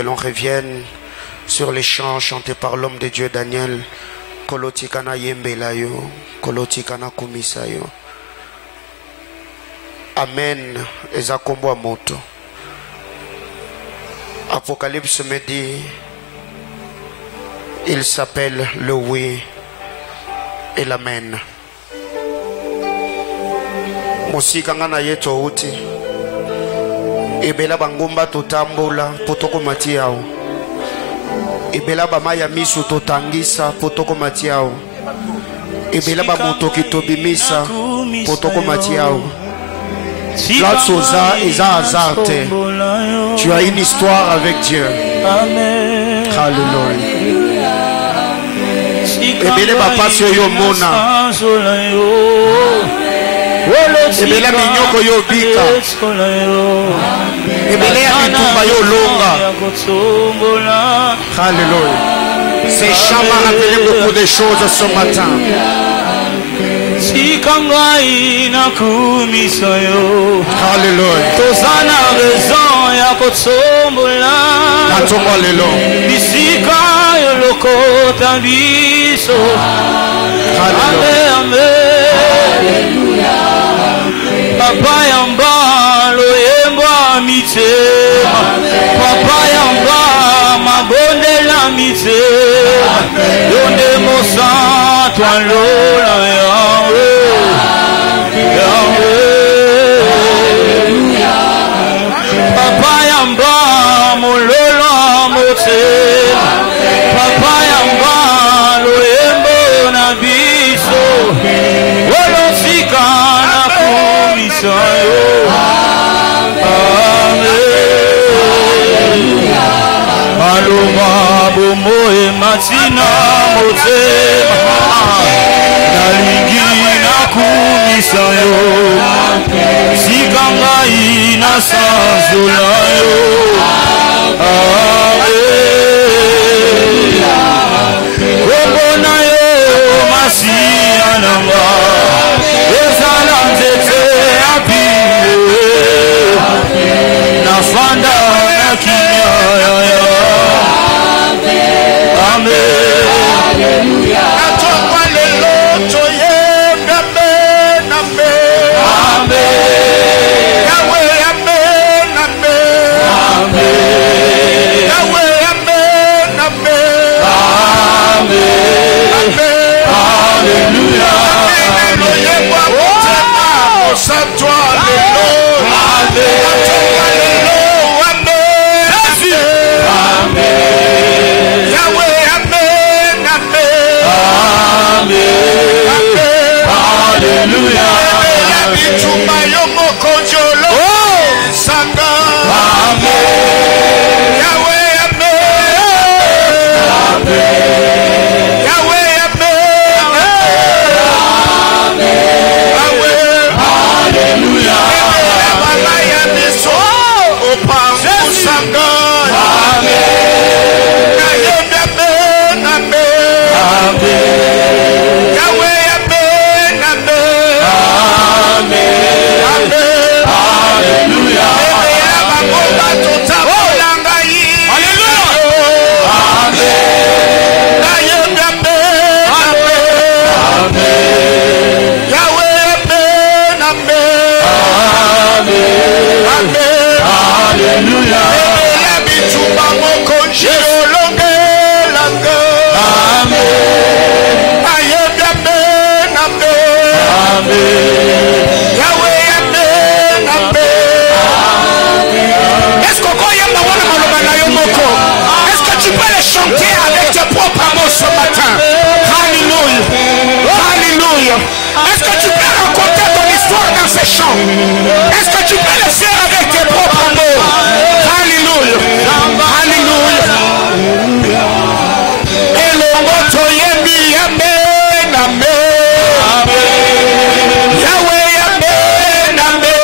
que l'on revienne sur les chants chantés par l'homme de Dieu Daniel. Kolotikana yembelayo, kolotikana kumisayo. Amen. Ezakombo moto. Apocalypse me dit, il s'appelle le oui et l'amen. Musika ngana yeto uti. Ebela bangomba totambola potoko matiao. Ebela bamaya misu totangisa potoko matiao. Ebela bamotoki tobimisa potoko matiao. Platsoza eza azarte. Tu as une histoire avec Dieu. Amen. Alléluia. Ebele bapasi yo mona. Ebele minyoko yo bika. Ebele ya mitumba yo longa. Alléluia. Ces chants m'ont rappelé beaucoup de choses ce matin. Alléluia. Tozana raison ya kotsombola. Natomba lelo. Bisika yoloko tabiso. Alléluia. Alléluia. Papa yamba loyemba mitema. Papa yamba mabonde la mitema. Yonde mosa twalola yawe. Yawe. Papa yamba mololo motema. Papa yamba loyembo na biso. Wolosika na kumisayo. Amen. Maloma bomoe matina motema. Nalingi na kumisayo. Sikanga ina sazulayo. Kobona yo masiananga. Ezala nzete apiwe. Nafanda na kinyaya. Amen. Natomba lelo toyenda amen amen. Amen. Yahweh amen amen. Yahweh amen amen. Amen. Alléluia. Loyemba motema osatwa lelo. Amen. Natomba lelo amen. Amen. Yahweh amen amen. Amen. Alléluia. Ebela bitumba yo mokonjolo. Sanga. Amen. Yahweh amen. Yahweh amen. Yahweh. Alléluia. Ebela balaya biso. Opangu sanga. Yahweh amen amen. Amen. Yahweh amen amen. Amen. Amen. Alléluia. Ebela bangomba totabola ngai. Alléluia. Amen. Yahweh amen amen. Yahweh amen amen. Amen. Alléluia. Ebela bitumba mokonzi olongelanga. Amen. Yahweh amen amen. Amen. Yahweh amen amen. Est-ce qu'on croit yamba wana maloba na yo moko? Est-ce que tu peux le chanter avec tes propres mots ce matin? Alléluia. Alléluia. Est-ce que tu peux raconter ton histoire dans ces chants? Est-ce que tu peux le faire avec tes propres mots? Alléluia. Alléluia. Elongo toyebi amen amen. Yahweh amen amen.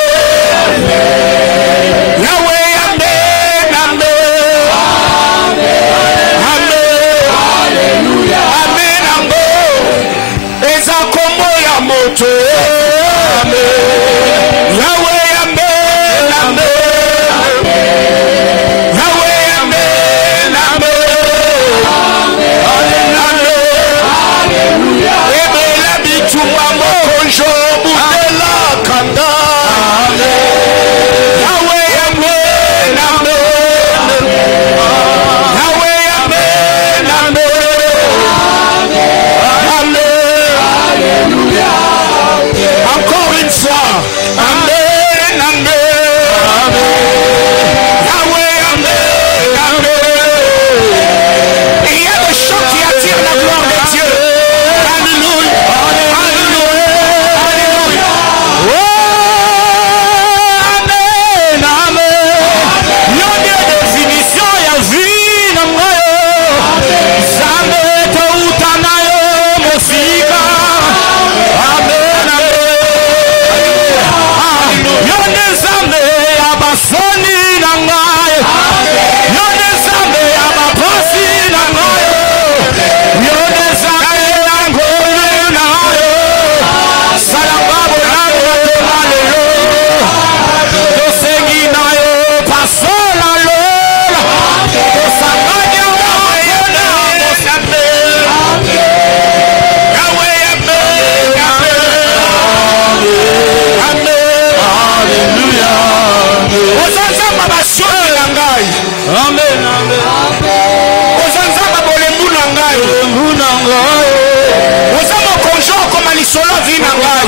Yahweh amen amen. Amen. Alléluia. Amen amen. Eza kombo ya moto. Amen. Yahweh amen amen. Yahweh amen. lisolo vina ngai.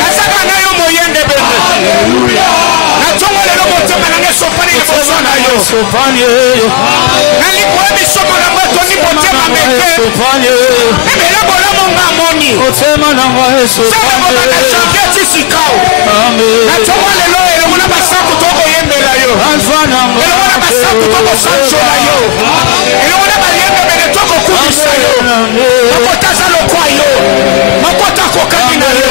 Nazaka na yo moyende bende. Na tongo lelo motema na nge sopani liboso na yo. Na likwa bisomo na mweto ni motema meke. Ebele bola monga moni. Sebe bola na chanke tisikao. Na tongo lelo elo muna basaku toko yembela yo. Elo muna basaku toko sancho na yo. Elo muna bayembe bele toko kudisa yo. Makota sa lokwa yo. Makota kokani na yo.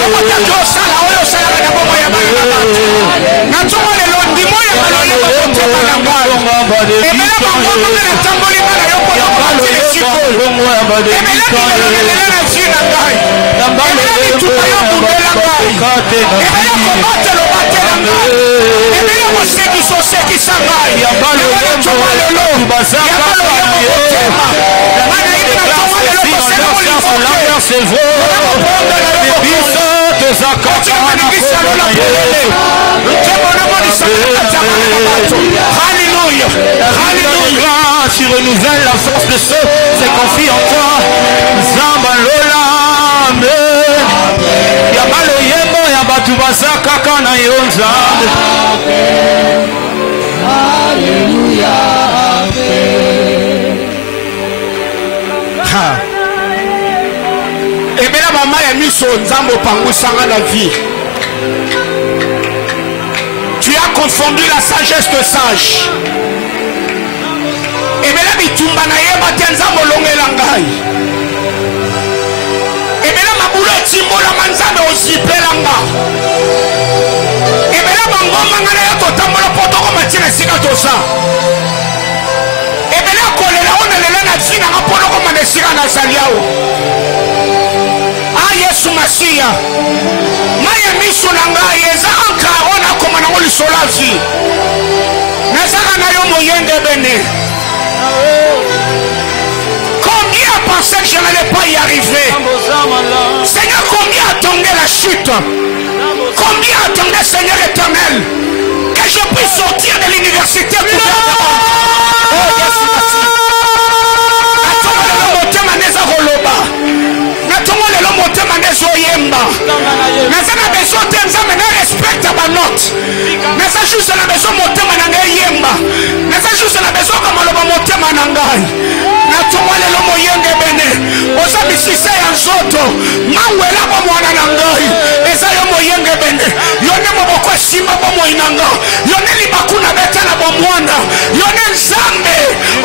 Makota kyo sala oyo sala na bomo ya bana batu. Na tongo lelo ndimo ya malole motema na mbalo. Ebele bangomo na tamboli mana yo kono kumatile siko. Ebele kilelele na zina ngai. Ebele mitupa yo kundela ngai. Ebele komote lo batela ngai. Ebele moseki soseki sa ngai. Ebele chuma lelo. Yabalo ya motema. Mana hivi na chuma lelo kosema ulimote. Alléluia. Alléluia. Tu renouvelles la force de ceux qui confient en toi. Zambalola. Amen. Yabalo yembo yabatu basaka kana yonza. Alléluia. Ebela mama ya miso nzambo pangusanga la vie. Tu as confondu la sagesse de sage. Ebela bitumba na yeba te nzambo longela ngai. Ebela mabulo etimbola manzambe osipela nga. Ebela bangoma ngana ya totambola potoko matina sika tosa. Ebela kolela ona lela na zina ngapolo ko manesika na saliao. Yesu Masia maya miso na ngai eza anka ona koma na ngoli solazi nazaka na yo moyende bene. Combien pensaient que je n'allais pas y arriver? Seigneur, combien attendait la chute? Combien attendait Seigneur éternel que je puisse sortir de l'université? Oh Yesu Masia atoma lelo motema neza koloba. Natongo lelo motema ndezo yemba. Naza na besoin te nzambe na respecte ba note. Naza juste na besoin motema na ngai yemba. Naza juste na besoin kama loba motema na ngai. Natongo lelo moyenge bene. Oza bisisa ya nzoto. Mawela kwa mwana na ngai. Eza yo moyenge bene. Yone moboko simba kwa moinanga. Yone libakuna beta na bomwana. Yone nzambe.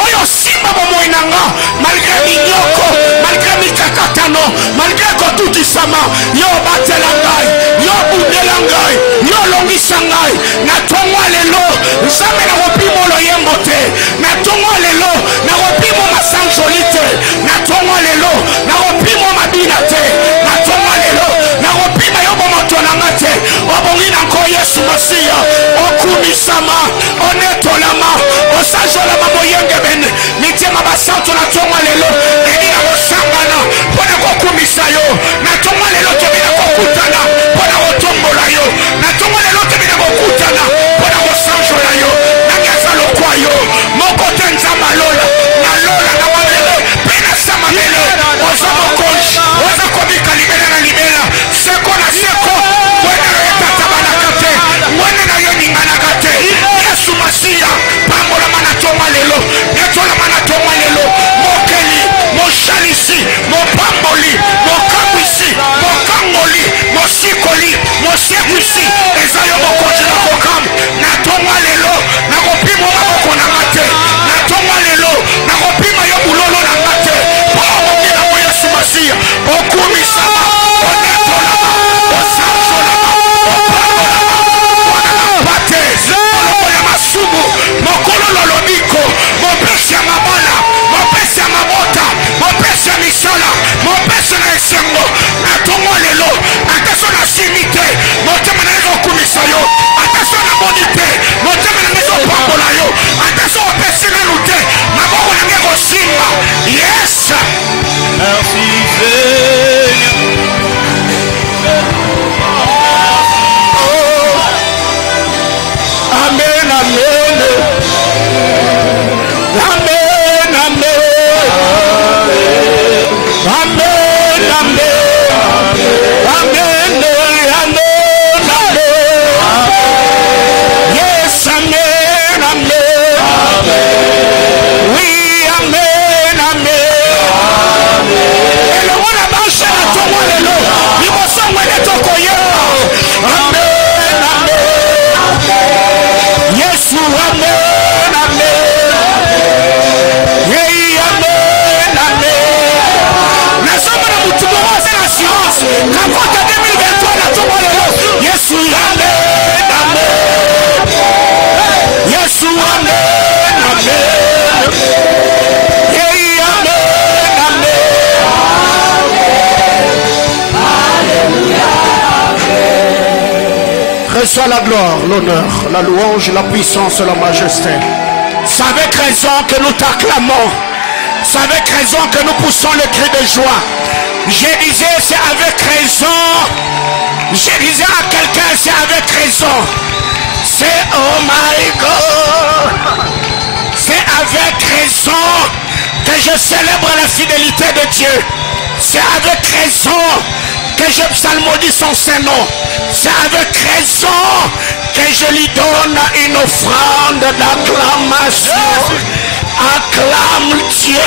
Oyo simba kwa moinanga. Malgré minyoko. Malgré mikakatano. Malgré que tout dit sama, yo batela ngai, yo bundela ngai, yo longisa ngai, na tongo lelo, nzambe na kopimo lo yembote, na tongo lelo, na kopimo masanjolite, na tongo lelo, na kopimo mabinate, na tongo lelo, na kopima yo bomoto na ngate, obongi na ko Yesu Masia, okumisama, onetolama, osajolama moyenge bene, mitema basanto na tongo lelo, eni na osangana, pona kokumisa yo, na tongo lelo tebina kokutana, pona kotombola yo, na tongo lelo tebina kokutana, pona kosanjola yo, na ngeza lokwa yo, moko te nzamba lola, na lola na mabele, pena sama bele, oza mokonji, oza komika libela na libela, seko na seko, mwene na yetataba na kate, mwene na yo ningana kate, Yesu Masia, pambola mana tongo lelo, netola mana tongo lelo, mokeli, Yes, amen, amen. Oui, amen, amen. Et le roi a marché à ton roi le lot. Il me semble que ton coyer. Amen, amen. Yes, amen, amen. Oui, amen, amen. La somme de mon tour, c'est l'assurance. Quand on t'a 2023, la ton roi le lot. Yes, amen, amen. Yes, amen, amen. Hey, amen, amen. Reçois la gloire, l'honneur, la louange, la puissance, la majesté. C'est avec raison que nous t'acclamons. C'est avec raison que nous poussons le cri de joie. Je disais, c'est avec raison. Je disais à quelqu'un, c'est avec raison. C'est oh my God. C'est avec raison que je célèbre la fidélité de Dieu. C'est avec raison que je psalmodie son Saint-Nom. C'est avec raison que je lui donne une offrande d'acclamation. Acclame Dieu.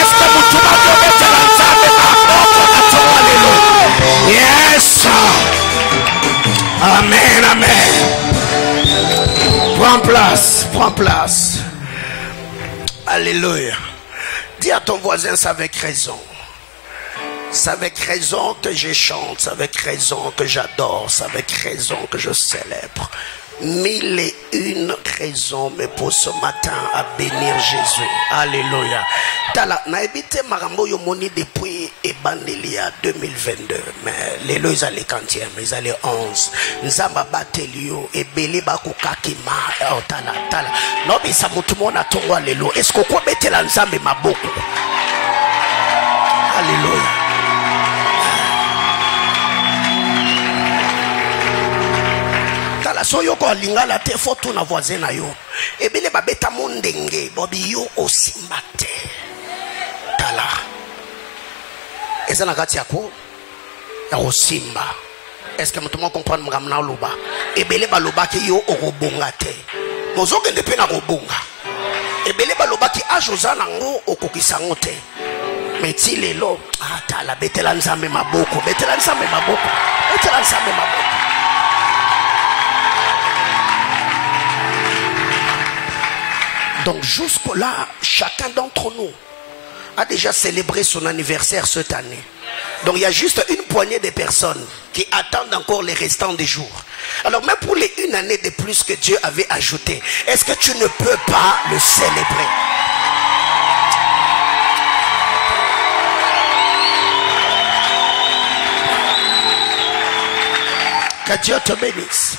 Est-ce que vous yes. Amen, amen. Prends place, prends place. Alléluia. Dis à ton voisin, c'est avec raison. C'est avec raison que je chante, c'est avec raison que j'adore, c'est avec raison que je célèbre. 1001 raisons me pour ce matin à bénir Jésus. Alléluia. Tala na ebite marambo yo moni depuis ebandelia 2022 mais les lois allaient quantième ils allaient 11 nzamba batelio ebele bakokakima oh tala no bisa mutu mona tongo lelo est-ce que ko betela nzambe maboko. Alléluia. So yoko lingala te foto na voisin na yo ebele babeta mondenge bobi yo osimate tala eza na kati yako ya osimba. Est-ce que mutumo comprendre ngamna loba ebele baloba ke yo okobonga te mozoke ndepe na kobonga ebele baloba ki ajoza nango okokisango te meti lelo tala betela nzambe maboko betela nzambe maboko betela nzambe maboko. Donc jusque-là, chacun d'entre nous a déjà célébré son anniversaire cette année. Donc il y a juste une poignée de personnes qui attendent encore les restants des jours. Alors même pour les une année de plus que Dieu avait ajouté, est-ce que tu ne peux pas le célébrer? Que Dieu te bénisse.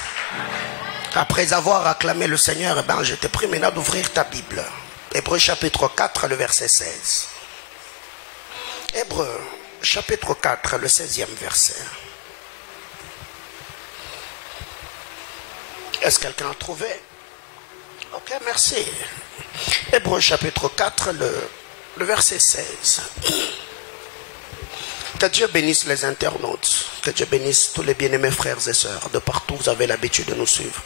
Après avoir acclamé le Seigneur, je te prie maintenant d'ouvrir ta Bible. Hébreux chapitre 4, le verset 16. Hébreux chapitre 4, le 16e verset. Est-ce que quelqu'un a trouvé? Ok, merci. Hébreux chapitre 4, le verset 16. Que Dieu bénisse les internautes. Que Dieu bénisse tous les bien-aimés frères et sœurs. De partout, vous avez l'habitude de nous suivre.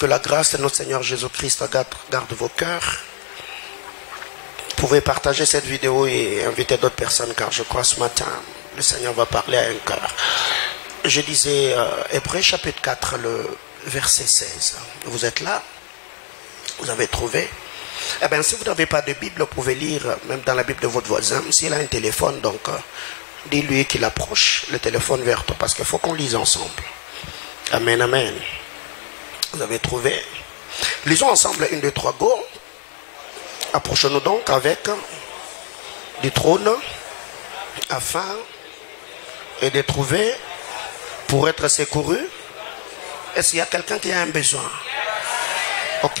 Que la grâce de notre Seigneur Jésus-Christ garde vos cœurs. Vous pouvez partager cette vidéo et inviter d'autres personnes, car je crois ce matin, le Seigneur va parler à un cœur. Je disais, Hébreux chapitre 4, le verset 16. Vous êtes là? Vous avez trouvé? Eh bien, si vous n'avez pas de Bible, vous pouvez lire même dans la Bible de votre voisin. S'il a un téléphone, donc... dis-lui qu'il approche le téléphone vers toi parce qu'il faut qu'on lise ensemble. Amen, amen. Vous avez trouvé? Lisons ensemble 1, 2, 3, go. Approchons-nous donc avec du trône afin de trouver pour être secouru. Est-ce qu'il y a quelqu'un qui a un besoin? Ok,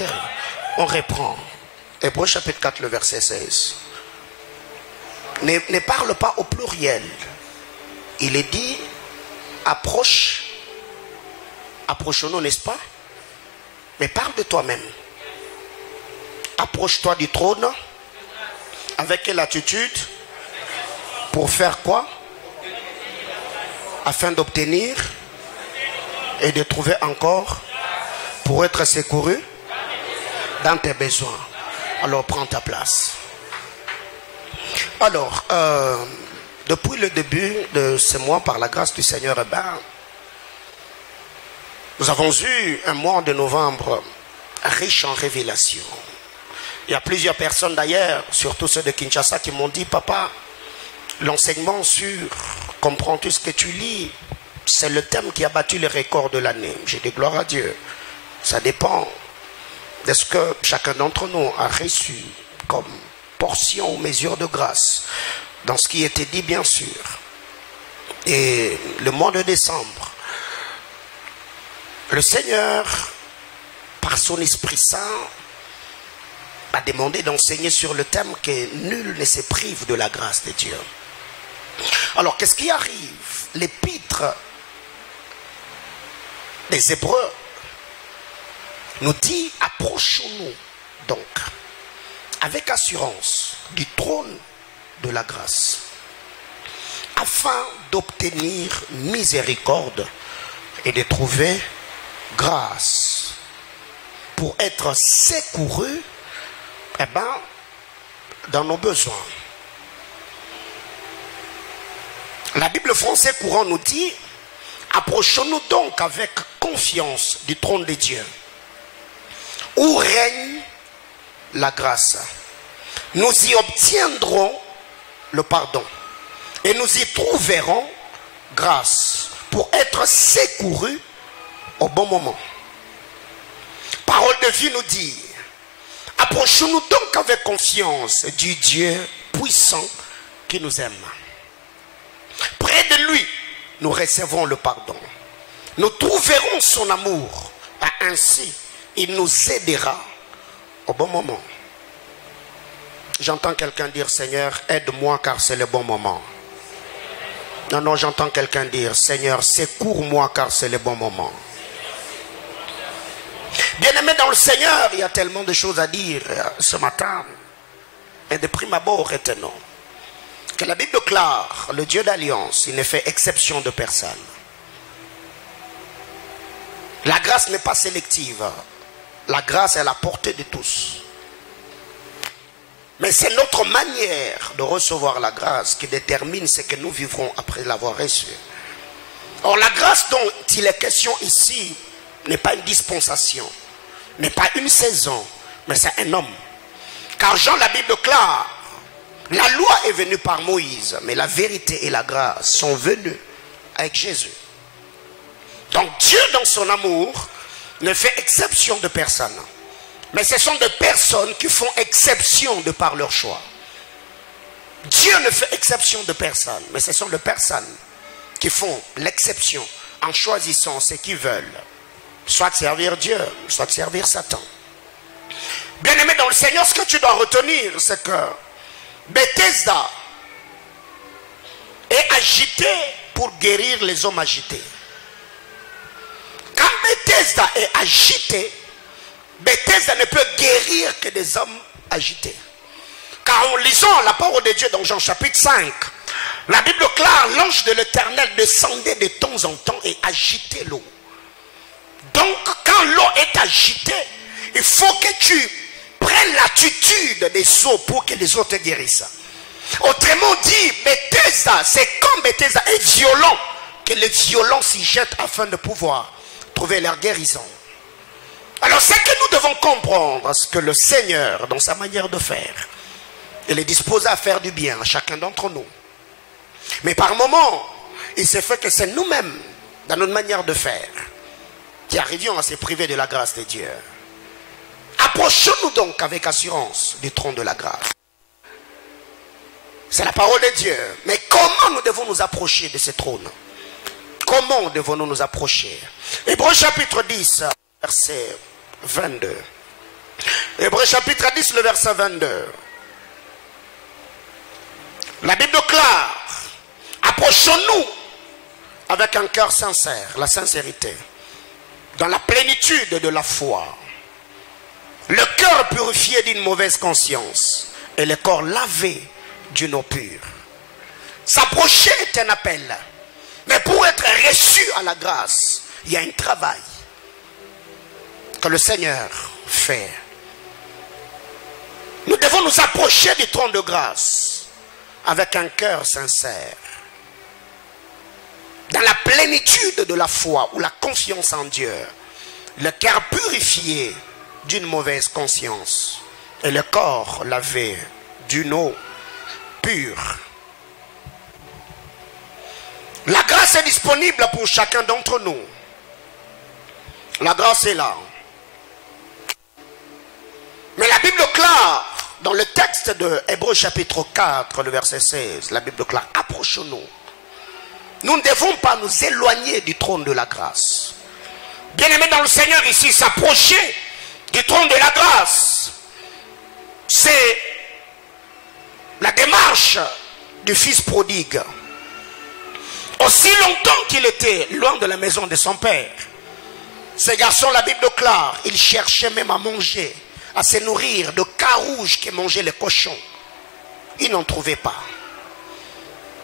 on reprend. Hébreux chapitre 4, le verset 16. Ne parle pas au pluriel. Il est dit approche, approchons-nous, n'est-ce pas? Mais parle de toi-même. approche-toi du trône. Avec quelle attitude? Pour faire quoi? Afin d'obtenir et de trouver encore pour être secouru dans tes besoins. Alors prends ta place. Alors, depuis le début de ce mois, par la grâce du Seigneur, nous avons eu un mois de novembre riche en révélations. Il y a plusieurs personnes d'ailleurs, surtout ceux de Kinshasa, qui m'ont dit: papa, l'enseignement sur comprends-tu ce que tu lis, c'est le thème qui a battu les records de l'année. J'ai dit gloire à Dieu. Ça dépend de ce que chacun d'entre nous a reçu comme portion ou mesure de grâce dans ce qui était dit, bien sûr. Et le mois de décembre, le Seigneur, par son Esprit Saint, a demandé d'enseigner sur le thème que nul ne se prive de la grâce de Dieu. Alors, qu'est-ce qui arrive? L'épître des Hébreux nous dit: approchons-nous donc avec assurance du trône de la grâce, afin d'obtenir miséricorde et de trouver grâce pour être secourus dans nos besoins. La Bible française courant nous dit: approchons-nous donc avec confiance du trône de Dieu, où règne la grâce. Nous y obtiendrons le pardon et nous y trouverons grâce pour être secourus au bon moment. Parole de vie nous dit: approchons-nous donc avec confiance du Dieu puissant qui nous aime. Près de lui, nous recevons le pardon. Nous trouverons son amour. Ainsi, il nous aidera au bon moment. J'entends quelqu'un dire: Seigneur, aide-moi car c'est le bon moment. Non, non, j'entends quelqu'un dire: Seigneur, secours-moi car c'est le bon moment. Bien-aimé dans le Seigneur, il y a tellement de choses à dire ce matin. Et de prime abord, retenons que la Bible déclare: le Dieu d'alliance, il ne fait exception de personne. La grâce n'est pas sélective. La grâce est à la portée de tous. Mais c'est notre manière de recevoir la grâce qui détermine ce que nous vivrons après l'avoir reçue. Or, la grâce dont il est question ici n'est pas une dispensation, n'est pas une saison, mais c'est un homme. Car Jean, la Bible déclare: la loi est venue par Moïse, mais la vérité et la grâce sont venues avec Jésus. Donc Dieu, dans son amour, ne fait exception de personne. Mais ce sont des personnes qui font exception de par leur choix. Dieu ne fait exception de personne, mais ce sont des personnes qui font l'exception en choisissant ce qu'ils veulent. Soit servir Dieu, soit servir Satan. Bien-aimé dans le Seigneur, ce que tu dois retenir, c'est que Bethesda est agité pour guérir les hommes agités. Quand Bethesda est agité, Bethesda ne peut guérir que des hommes agités. Car en lisant la parole de Dieu dans Jean chapitre 5, la Bible déclare: l'ange de l'Éternel descendait de temps en temps et agitait l'eau. Donc quand l'eau est agitée, il faut que tu prennes l'attitude des eaux pour que les eaux te guérissent. Autrement dit, Bethesda, c'est quand Bethesda est violent que les violents s'y jettent afin de pouvoir trouver leur guérison. Alors ce que nous devons comprendre, c'est que le Seigneur, dans sa manière de faire, il est disposé à faire du bien à chacun d'entre nous. Mais par moments, il se fait que c'est nous-mêmes, dans notre manière de faire, qui arrivions à se priver de la grâce de Dieu. Approchons-nous donc avec assurance du trône de la grâce. C'est la parole de Dieu. Mais comment nous devons nous approcher de ce trône? Comment devons-nous nous approcher? Hébreux chapitre 10, verset 22. Hébreux chapitre 10, le verset 22. La Bible déclare: approchons-nous avec un cœur sincère, la sincérité, dans la plénitude de la foi, Le cœur purifié d'une mauvaise conscience et le corps lavé d'une eau pure. S'approcher est un appel. Mais pour être reçu à la grâce, il y a un travail que le Seigneur fait. Nous devons nous approcher du trône de grâce avec un cœur sincère, dans la plénitude de la foi ou la confiance en Dieu, le cœur purifié d'une mauvaise conscience et le corps lavé d'une eau pure. La grâce est disponible pour chacun d'entre nous. La grâce est là. Mais la Bible déclare, dans le texte de Hébreux chapitre 4, le verset 16, la Bible déclare, approchons-nous. Nous ne devons pas nous éloigner du trône de la grâce. Bien-aimés dans le Seigneur ici, s'approcher du trône de la grâce, c'est la démarche du fils prodigue. Aussi longtemps qu'il était loin de la maison de son père, ces garçons, la Bible déclare, ils cherchaient même à manger, à se nourrir de carouges qui mangeaient les cochons. Ils n'en trouvaient pas.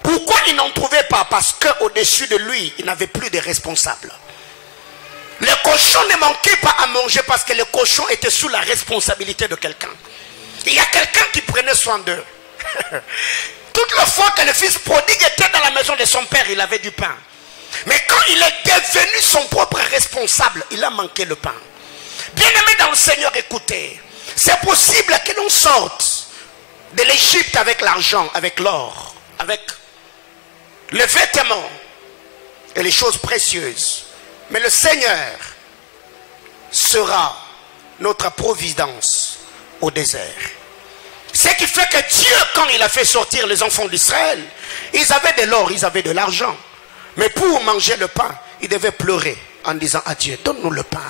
Pourquoi ils n'en trouvaient pas? Parce qu'au-dessus de lui, il n'avait plus de responsables. Les cochons ne manquaient pas à manger parce que les cochons étaient sous la responsabilité de quelqu'un. Il y a quelqu'un qui prenait soin d'eux. Toute la fois que le fils prodigue était dans la maison de son père, il avait du pain. Mais quand il est devenu son propre responsable, il a manqué le pain. Bien-aimés dans le Seigneur, écoutez, c'est possible que l'on sorte de l'Égypte avec l'argent, avec l'or, avec les vêtements et les choses précieuses. Mais le Seigneur sera notre providence au désert. Ce qui fait que Dieu, quand il a fait sortir les enfants d'Israël, ils avaient de l'or, ils avaient de l'argent. Mais pour manger le pain, ils devaient pleurer en disant à Dieu, donne-nous le pain.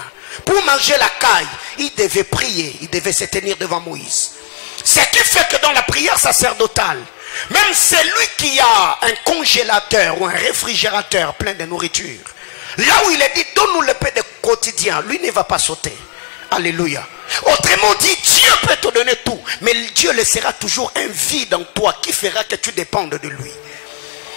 Pour manger la caille, ils devaient prier, ils devaient se tenir devant Moïse. Ce qui fait que dans la prière sacerdotale, même celui qui a un congélateur ou un réfrigérateur plein de nourriture, là où il est dit, donne-nous le pain de quotidien, lui ne va pas sauter. Alléluia. Autrement dit, Dieu peut te donner tout, mais Dieu laissera toujours un vide en toi qui fera que tu dépendes de lui.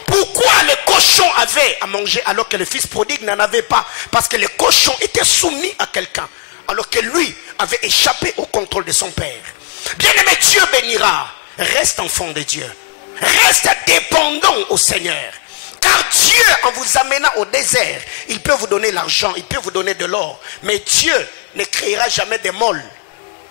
Pourquoi les cochons avaient à manger alors que le fils prodigue n'en avait pas? Parce que les cochons étaient soumis à quelqu'un, alors que lui avait échappé au contrôle de son père. Bien-aimé, Dieu bénira. Reste enfant de Dieu. Reste dépendant au Seigneur. Car Dieu, en vous amenant au désert, il peut vous donner l'argent, il peut vous donner de l'or. Mais Dieu ne créera jamais des molles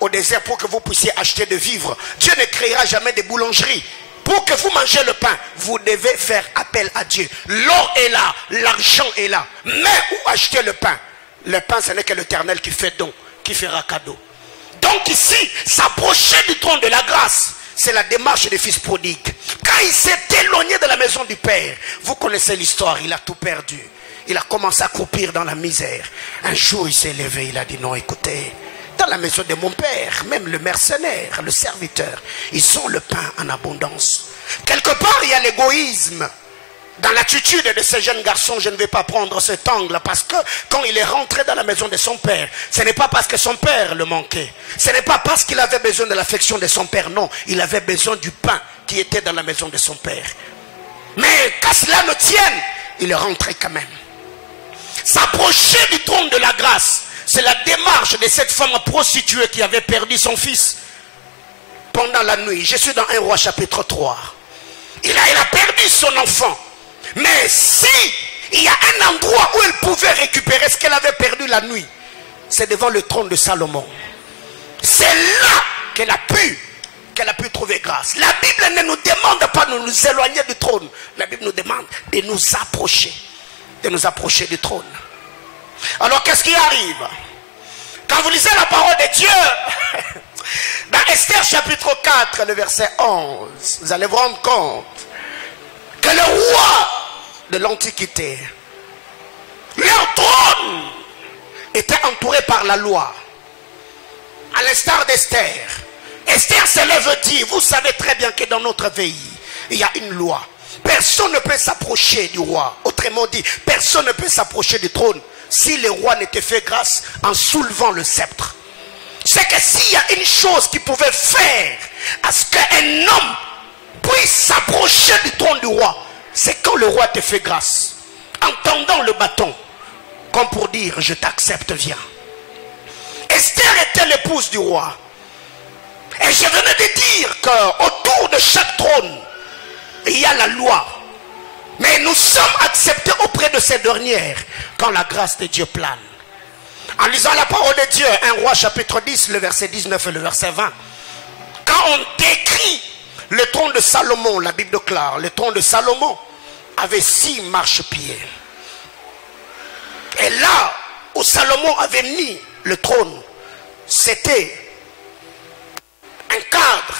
au désert pour que vous puissiez acheter de vivres. Dieu ne créera jamais des boulangeries. Pour que vous mangez le pain, vous devez faire appel à Dieu. L'or est là, l'argent est là. Mais où acheter le pain? Le pain, ce n'est que l'Éternel qui fait don, qui fera cadeau. Donc ici, s'approcher du trône de la grâce, c'est la démarche des fils prodigues. Quand il s'est éloigné de la maison du Père, vous connaissez l'histoire, il a tout perdu. Il a commencé à croupir dans la misère. Un jour, il s'est levé, il a dit non, écoutez, dans la maison de mon père, même le mercenaire, le serviteur, ils ont le pain en abondance. Quelque part, il y a l'égoïsme dans l'attitude de ces jeunes garçons. Je ne vais pas prendre cet angle parce que quand il est rentré dans la maison de son père, ce n'est pas parce que son père le manquait. Ce n'est pas parce qu'il avait besoin de l'affection de son père, non. Il avait besoin du pain qui était dans la maison de son père. Mais qu'à cela ne tienne, il est rentré quand même. S'approcher du trône de la grâce, c'est la démarche de cette femme prostituée qui avait perdu son fils pendant la nuit. Je suis dans 1 Roi chapitre 3. Il a perdu son enfant. Mais si il y a un endroit où elle pouvait récupérer ce qu'elle avait perdu la nuit, c'est devant le trône de Salomon. C'est là qu'elle a pu trouver grâce. La Bible ne nous demande pas de nous éloigner du trône. La Bible nous demande de nous approcher du trône. Alors qu'est-ce qui arrive? Quand vous lisez la parole de Dieu, dans Esther chapitre 4, le verset 11, vous allez vous rendre compte que le roi de l'Antiquité, leur trône était entouré par la loi. À l'instar d'Esther. Esther se lève et dit, vous savez très bien que dans notre pays, il y a une loi. Personne ne peut s'approcher du roi. Autrement dit, personne ne peut s'approcher du trône si le roi n'était fait grâce en soulevant le sceptre. Ce c'est que s'il y a une chose qui pouvait faire à ce qu'un homme puisse s'approcher du trône du roi, c'est quand le roi te fait grâce, en tendant le bâton, comme pour dire, je t'accepte, viens. Esther était l'épouse du roi. Et je venais de dire qu'autour de chaque trône, il y a la loi. Mais nous sommes acceptés auprès de ces dernières quand la grâce de Dieu plane. En lisant la parole de Dieu, 1 Roi chapitre 10, le verset 19 et le verset 20. Quand on décrit le trône de Salomon, la Bible déclare, le trône de Salomon avait 6 marchepieds. Et là où Salomon avait mis le trône, c'était un cadre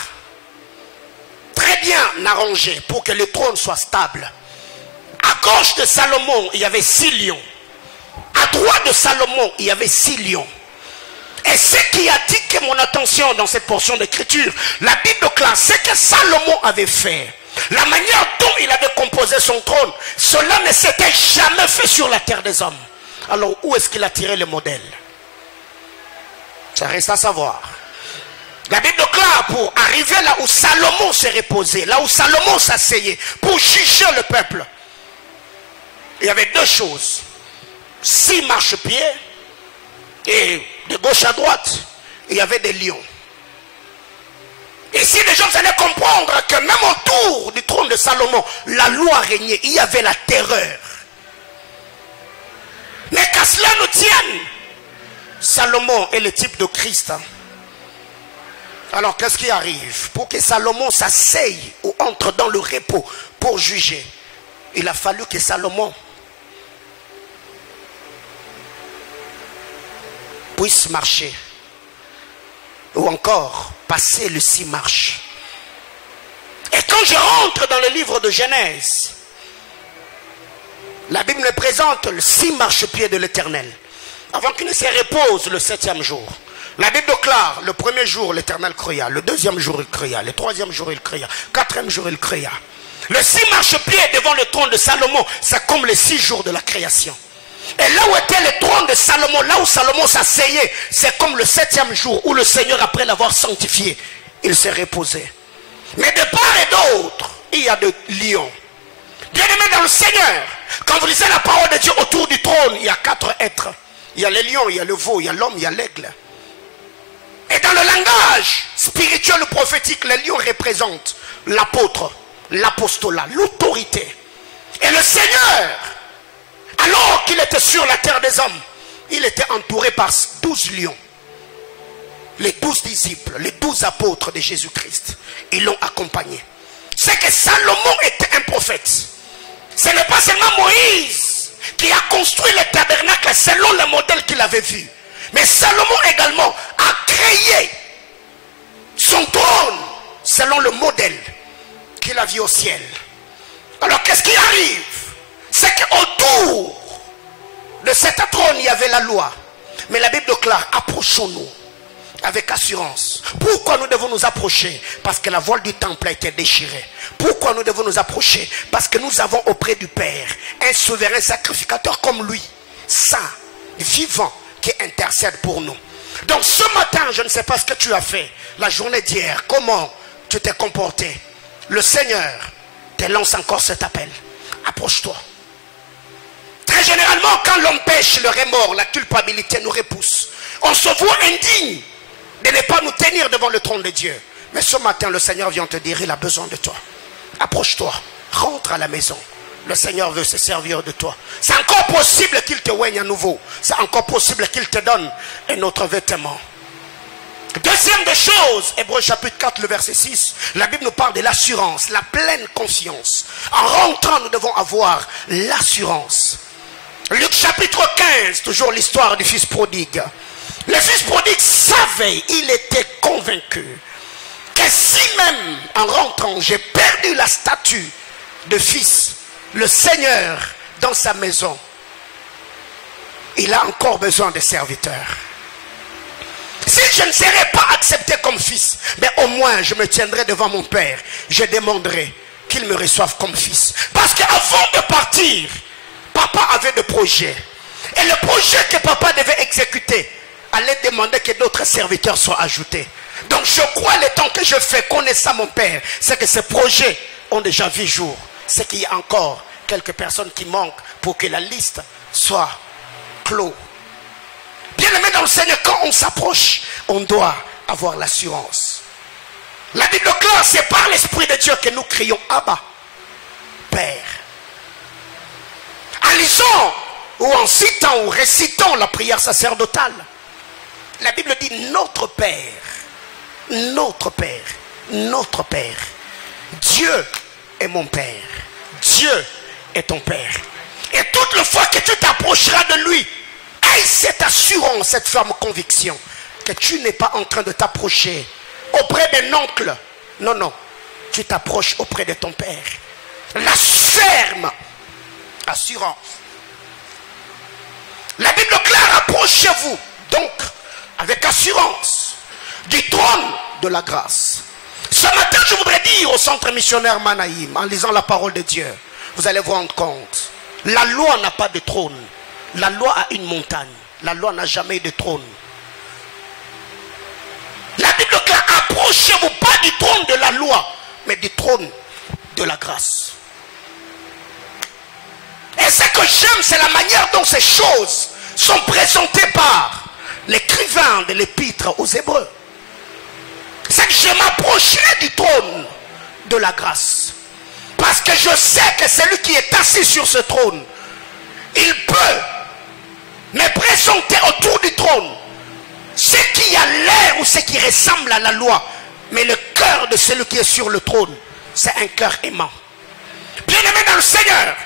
très bien arrangé pour que le trône soit stable. À gauche de Salomon, il y avait 6 lions. À droite de Salomon, il y avait 6 lions. Et ce qui a attiré mon attention dans cette portion d'écriture, la Bible classe, c'est que Salomon avait fait. La manière dont il avait composé son trône, cela ne s'était jamais fait sur la terre des hommes. Alors où est-ce qu'il a tiré le modèle? Ça reste à savoir. La Bible déclare pour arriver là où Salomon s'est reposé, là où Salomon s'asseyait, pour juger le peuple. Il y avait 2 choses. 6 marchepieds et de gauche à droite, il y avait des lions. Et si les gens allaient comprendre que même autour du trône de Salomon, la loi régnait, il y avait la terreur. Mais qu'à cela nous tienne, Salomon est le type de Christ. Alors qu'est-ce qui arrive? Pour que Salomon s'asseye ou entre dans le repos pour juger, il a fallu que Salomon puisse marcher ou encore passer le 6 marches. Et quand je rentre dans le livre de Genèse, la Bible me présente le 6 marchepieds de l'Éternel avant qu'il ne se repose le 7e jour. La Bible déclare, le 1er jour l'Éternel créa, le 2e jour il créa, le 3e jour il créa, 4e jour il créa. Le 6 marchepieds devant le trône de Salomon, c'est comme les 6 jours de la création. Et là où était le trône de Salomon, là où Salomon s'asseyait, c'est comme le 7e jour où le Seigneur, après l'avoir sanctifié, il s'est reposé. Mais de part et d'autre, il y a des lions. Bien aimé dans le Seigneur, quand vous lisez la parole de Dieu autour du trône, il y a 4 êtres. Il y a les lions, il y a le veau, il y a l'homme, il y a l'aigle. Et dans le langage spirituel ou prophétique, les lions représentent l'apôtre, l'apostolat, l'autorité. Et le Seigneur, alors qu'il était sur la terre des hommes, il était entouré par 12 lions. Les 12 disciples, les 12 apôtres de Jésus-Christ, ils l'ont accompagné. C'est que Salomon était un prophète. Ce n'est pas seulement Moïse qui a construit le tabernacle selon le modèle qu'il avait vu. Mais Salomon également a créé son trône selon le modèle qu'il a vu au ciel. Alors qu'est-ce qui arrive? C'est qu'autour de cet trône, il y avait la loi. Mais la Bible déclare, approchons-nous avec assurance. Pourquoi nous devons nous approcher? Parce que la voile du temple a été déchirée. Pourquoi nous devons nous approcher? Parce que nous avons auprès du Père un souverain sacrificateur comme lui, saint, vivant, qui intercède pour nous. Donc ce matin, je ne sais pas ce que tu as fait la journée d'hier, comment tu t'es comporté. Le Seigneur te lance encore cet appel. Approche-toi. Très généralement, quand l'homme pêche, le remords, la culpabilité nous repousse. On se voit indigne de ne pas nous tenir devant le trône de Dieu. Mais ce matin, le Seigneur vient te dire, il a besoin de toi. Approche-toi, rentre à la maison. Le Seigneur veut se servir de toi. C'est encore possible qu'il te oigne à nouveau. C'est encore possible qu'il te donne un autre vêtement. Deuxième des choses, Hébreux chapitre 4, le verset 6, la Bible nous parle de l'assurance, la pleine confiance. En rentrant, nous devons avoir l'assurance. Luc chapitre 15, toujours l'histoire du fils prodigue. Le fils prodigue savait, il était convaincu que si même en rentrant, j'ai perdu la statue de fils, le Seigneur dans sa maison, il a encore besoin de serviteurs. Si je ne serais pas accepté comme fils, mais au moins je me tiendrai devant mon père, je demanderai qu'il me reçoive comme fils. Parce qu'avant de partir, papa avait des projets. Et le projet que papa devait exécuter aller demander que d'autres serviteurs soient ajoutés. Donc je crois le temps que je fais connaissant mon Père, c'est que ces projets ont déjà vu jour. C'est qu'il y a encore quelques personnes qui manquent pour que la liste soit clos. Bien aimé dans le Seigneur, quand on s'approche, on doit avoir l'assurance. La Bible claire, c'est par l'Esprit de Dieu que nous crions Abba, Père. En lisant ou en citant ou récitant la prière sacerdotale, la Bible dit notre Père, notre Père, notre Père. Dieu est mon Père. Dieu est ton Père. Et toute la fois que tu t'approcheras de lui, aie cette assurance, cette ferme conviction que tu n'es pas en train de t'approcher auprès d'un oncle. Non, non. Tu t'approches auprès de ton Père. La ferme assurance. La Bible claire, approchez-vous donc avec assurance du trône de la grâce. Ce matin, je voudrais dire au centre missionnaire Manaïm, en lisant la parole de Dieu, vous allez vous rendre compte, la loi n'a pas de trône. La loi a une montagne. La loi n'a jamais eu de trône. La Bible claire, approchez-vous pas du trône de la loi, mais du trône de la grâce. Et ce que j'aime, c'est la manière dont ces choses sont présentées par l'écrivain de l'épître aux Hébreux. C'est que je m'approcherai du trône de la grâce. Parce que je sais que celui qui est assis sur ce trône, il peut me présenter autour du trône ce qui a l'air ou ce qui ressemble à la loi. Mais le cœur de celui qui est sur le trône, c'est un cœur aimant. Bien aimé dans le Seigneur,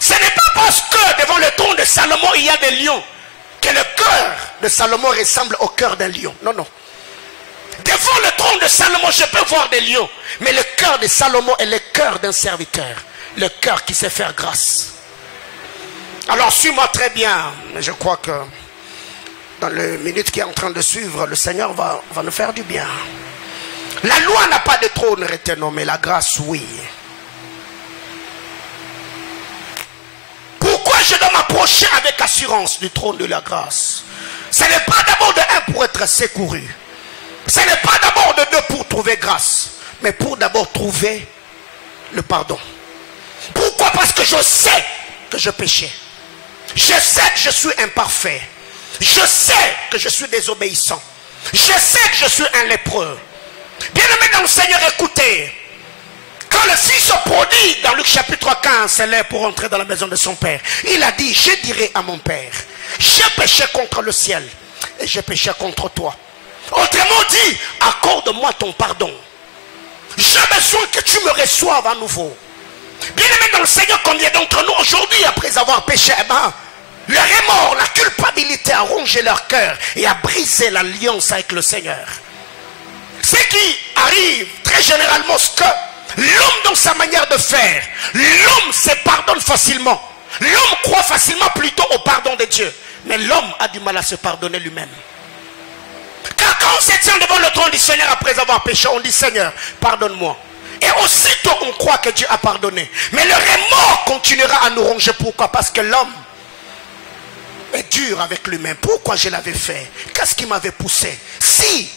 ce n'est pas parce que devant le trône de Salomon il y a des lions que le cœur de Salomon ressemble au cœur d'un lion. Non, non. Devant le trône de Salomon, je peux voir des lions. Mais le cœur de Salomon est le cœur d'un serviteur. Le cœur qui sait faire grâce. Alors, suis-moi très bien. Je crois que dans les minutes qui est en train de suivre, le Seigneur va nous faire du bien. La loi n'a pas de trône, retenons, mais la grâce, oui. Pourquoi je dois m'approcher avec assurance du trône de la grâce? Ce n'est pas d'abord de un pour être secouru. Ce n'est pas d'abord de deux pour trouver grâce, mais pour d'abord trouver le pardon. Pourquoi? Parce que je sais que je péchais. Je sais que je suis imparfait. Je sais que je suis désobéissant. Je sais que je suis un lépreux. Bien aimé dans le Seigneur, écoutez. Quand le fils prodigue dans Luc chapitre 15 s'est lève pour entrer dans la maison de son père, il a dit, je dirai à mon père, j'ai péché contre le ciel et j'ai péché contre toi. Autrement dit, accorde-moi ton pardon. J'ai besoin que tu me reçoives à nouveau. Bien aimé dans le Seigneur, combien d'entre nous aujourd'hui, après avoir péché, le remords, la culpabilité a rongé leur cœur et a brisé l'alliance avec le Seigneur. Ce qui arrive très généralement, c'est que l'homme dans sa manière de faire, l'homme se pardonne facilement. L'homme croit facilement plutôt au pardon de Dieu. Mais l'homme a du mal à se pardonner lui-même. Car quand on se tient devant le trône du Seigneur après avoir péché, on dit Seigneur, pardonne-moi. Et aussitôt on croit que Dieu a pardonné. Mais le remords continuera à nous ronger. Pourquoi? Parce que l'homme est dur avec lui-même. Pourquoi je l'avais fait? Qu'est-ce qui m'avait poussé? Si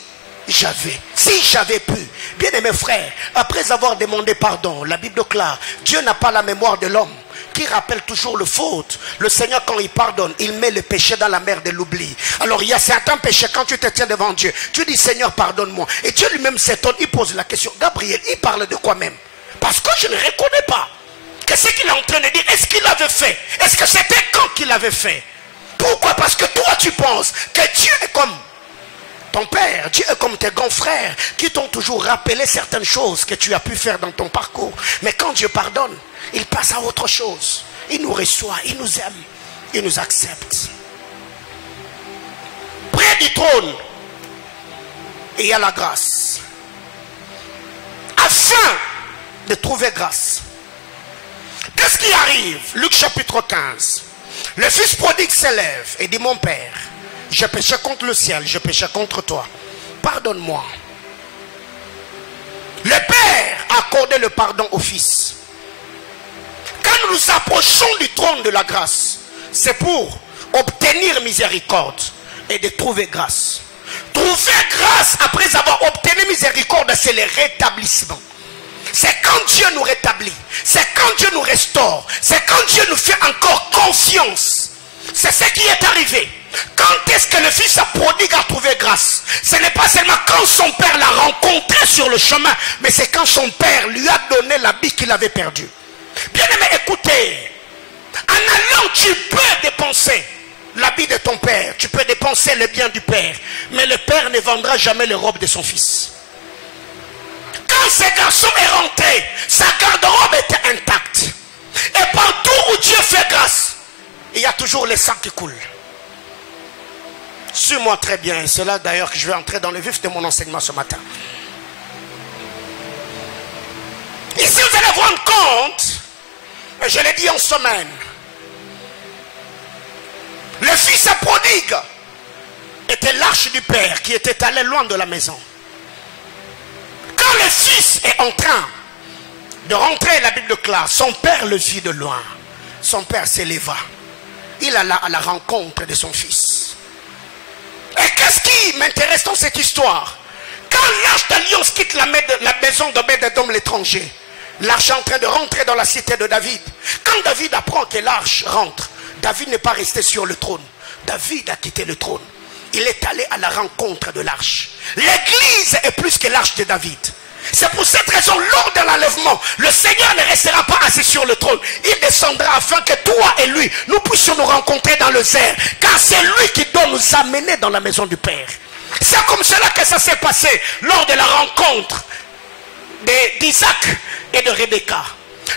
j'avais pu. Bien aimé frère, après avoir demandé pardon, la Bible claire, Dieu n'a pas la mémoire de l'homme qui rappelle toujours le faute. Le Seigneur, quand il pardonne, il met le péché dans la mer de l'oubli. Alors il y a certains péchés, quand tu te tiens devant Dieu, tu dis Seigneur pardonne-moi, et Dieu lui-même s'étonne, il pose la question. Gabriel, il parle de quoi même? Parce que je ne reconnais pas que ce qu'il est en train de dire, est-ce qu'il l'avait fait? Est-ce que c'était quand qu'il l'avait fait? Pourquoi? Parce que toi tu penses que Dieu est comme ton père, Dieu est comme tes grands frères qui t'ont toujours rappelé certaines choses que tu as pu faire dans ton parcours. Mais quand Dieu pardonne, il passe à autre chose. Il nous reçoit, il nous aime, il nous accepte. Près du trône, il y a la grâce. Afin de trouver grâce. Qu'est-ce qui arrive? Luc chapitre 15. Le fils prodigue s'élève et dit mon père, j'ai péché contre le ciel, j'ai péché contre toi. Pardonne-moi. Le Père a accordé le pardon au Fils. Quand nous nous approchons du trône de la grâce, c'est pour obtenir miséricorde et de trouver grâce. Trouver grâce après avoir obtenu miséricorde, c'est le rétablissement. C'est quand Dieu nous rétablit. C'est quand Dieu nous restaure. C'est quand Dieu nous fait encore confiance. C'est ce qui est arrivé. Quand est-ce que le fils prodigue a trouvé grâce? Ce n'est pas seulement quand son père l'a rencontré sur le chemin, mais c'est quand son père lui a donné l'habit qu'il avait perdu. Bien aimé, écoutez, en allant, tu peux dépenser l'habit de ton père, tu peux dépenser le bien du père, mais le père ne vendra jamais les robes de son fils. Quand ce garçon est rentré, sa garde-robe était intacte. Et partout où Dieu fait grâce, il y a toujours le sang qui coule. Suis-moi très bien. C'est là d'ailleurs que je vais entrer dans le vif de mon enseignement ce matin. Ici vous allez vous rendre compte, et je l'ai dit en semaine, le fils prodigue était l'arche du père qui était allé loin de la maison. Quand le fils est en train de rentrer, la Bible claire, son père le vit de loin. Son père s'éleva. Il alla à la rencontre de son fils. Et qu'est-ce qui m'intéresse dans cette histoire? Quand l'arche d'alliance quitte la maison d'Obed-Edom l'étranger, l'arche est en train de rentrer dans la cité de David. Quand David apprend que l'arche rentre, David n'est pas resté sur le trône. David a quitté le trône. Il est allé à la rencontre de l'arche. L'église est plus que l'arche de David. C'est pour cette raison, lors de l'enlèvement, le Seigneur ne restera pas assis sur le trône. Il descendra afin que toi et lui, nous puissions nous rencontrer dans le désert. Car c'est lui qui doit nous amener dans la maison du Père. C'est comme cela que ça s'est passé lors de la rencontre d'Isaac et de Rebecca.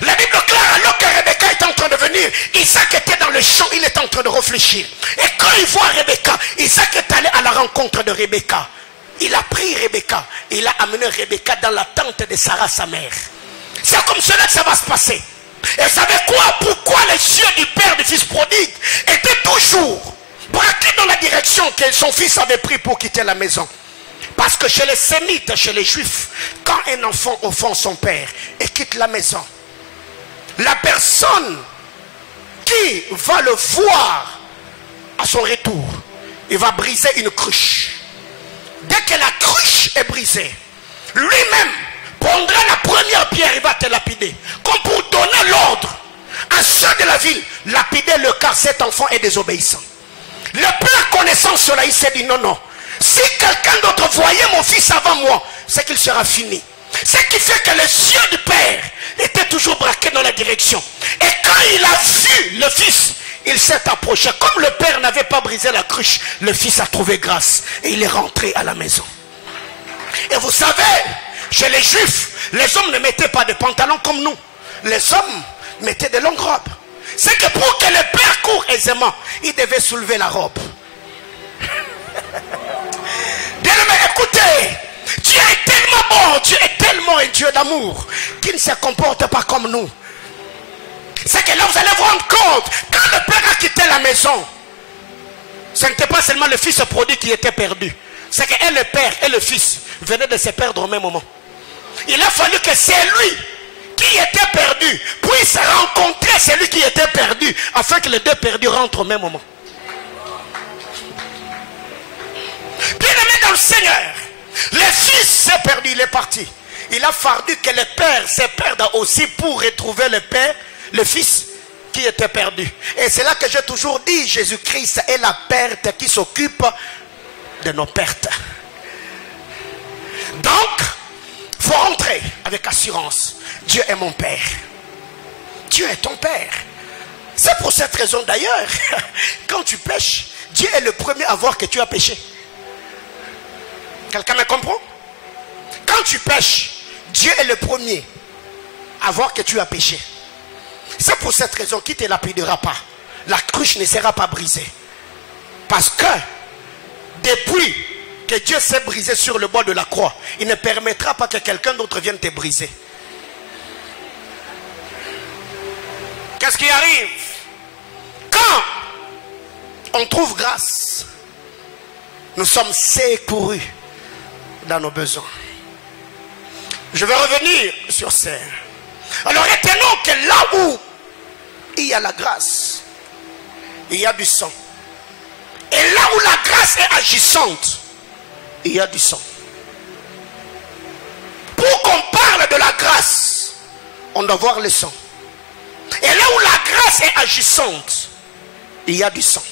La Bible claire, alors que Rebecca est en train de venir, Isaac était dans le champ, il est en train de réfléchir. Et quand il voit Rebecca, Isaac est allé à la rencontre de Rebecca. Il a pris Rebecca, il a amené Rebecca dans la tente de Sarah, sa mère. C'est comme cela que ça va se passer. Et vous savez quoi? Pourquoi les yeux du père du fils prodigue étaient toujours braqués dans la direction que son fils avait pris pour quitter la maison? Parce que chez les sémites, chez les juifs, quand un enfant offense son père et quitte la maison, la personne qui va le voir à son retour, il va briser une cruche. Dès que la cruche est brisée, lui-même prendra la première pierre, il va te lapider. Comme pour donner l'ordre à ceux de la ville, lapider-le car cet enfant est désobéissant. Le père connaissant cela, il s'est dit non, non. Si quelqu'un d'autre voyait mon fils avant moi, c'est qu'il sera fini. Ce qui fait que les yeux du père étaient toujours braqués dans la direction. Et quand il a vu le fils, il s'est approché. Comme le père n'avait pas brisé la cruche, le fils a trouvé grâce. Et il est rentré à la maison. Et vous savez, chez les juifs, les hommes ne mettaient pas de pantalons comme nous. Les hommes mettaient de longues robes. C'est que pour que le père court aisément, il devait soulever la robe. Bien-aimés, écoutez, Dieu est tellement bon, Dieu est tellement un Dieu d'amour, qu'il ne se comporte pas comme nous. C'est que là vous allez vous rendre compte, quand le père a quitté la maison, ce n'était pas seulement le fils prodigue qui était perdu. C'est que le père et le fils venaient de se perdre au même moment. Il a fallu que c'est lui qui était perdu puisse rencontrer celui qui était perdu, afin que les deux perdus rentrent au même moment. Bien aimé dans le Seigneur, le fils s'est perdu, il est parti. Il a fallu que le père se perde aussi pour retrouver le père, le fils qui était perdu. Et c'est là que j'ai toujours dit, Jésus-Christ est la perte qui s'occupe de nos pertes. Donc, il faut rentrer avec assurance. Dieu est mon père. Dieu est ton père. C'est pour cette raison d'ailleurs, quand tu pêches, Dieu est le premier à voir que tu as péché. Quelqu'un me comprend? Quand tu pêches, Dieu est le premier à voir que tu as péché. C'est pour cette raison qu'il ne te lapidera pas. La cruche ne sera pas brisée. Parce que depuis que Dieu s'est brisé sur le bois de la croix, il ne permettra pas que quelqu'un d'autre vienne te briser. Qu'est-ce qui arrive? Quand on trouve grâce, nous sommes secourus dans nos besoins. Je vais revenir sur ça. Alors retenons que là où il y a la grâce, il y a du sang. Et là où la grâce est agissante, il y a du sang. Pour qu'on parle de la grâce, on doit voir le sang. Et là où la grâce est agissante, il y a du sang.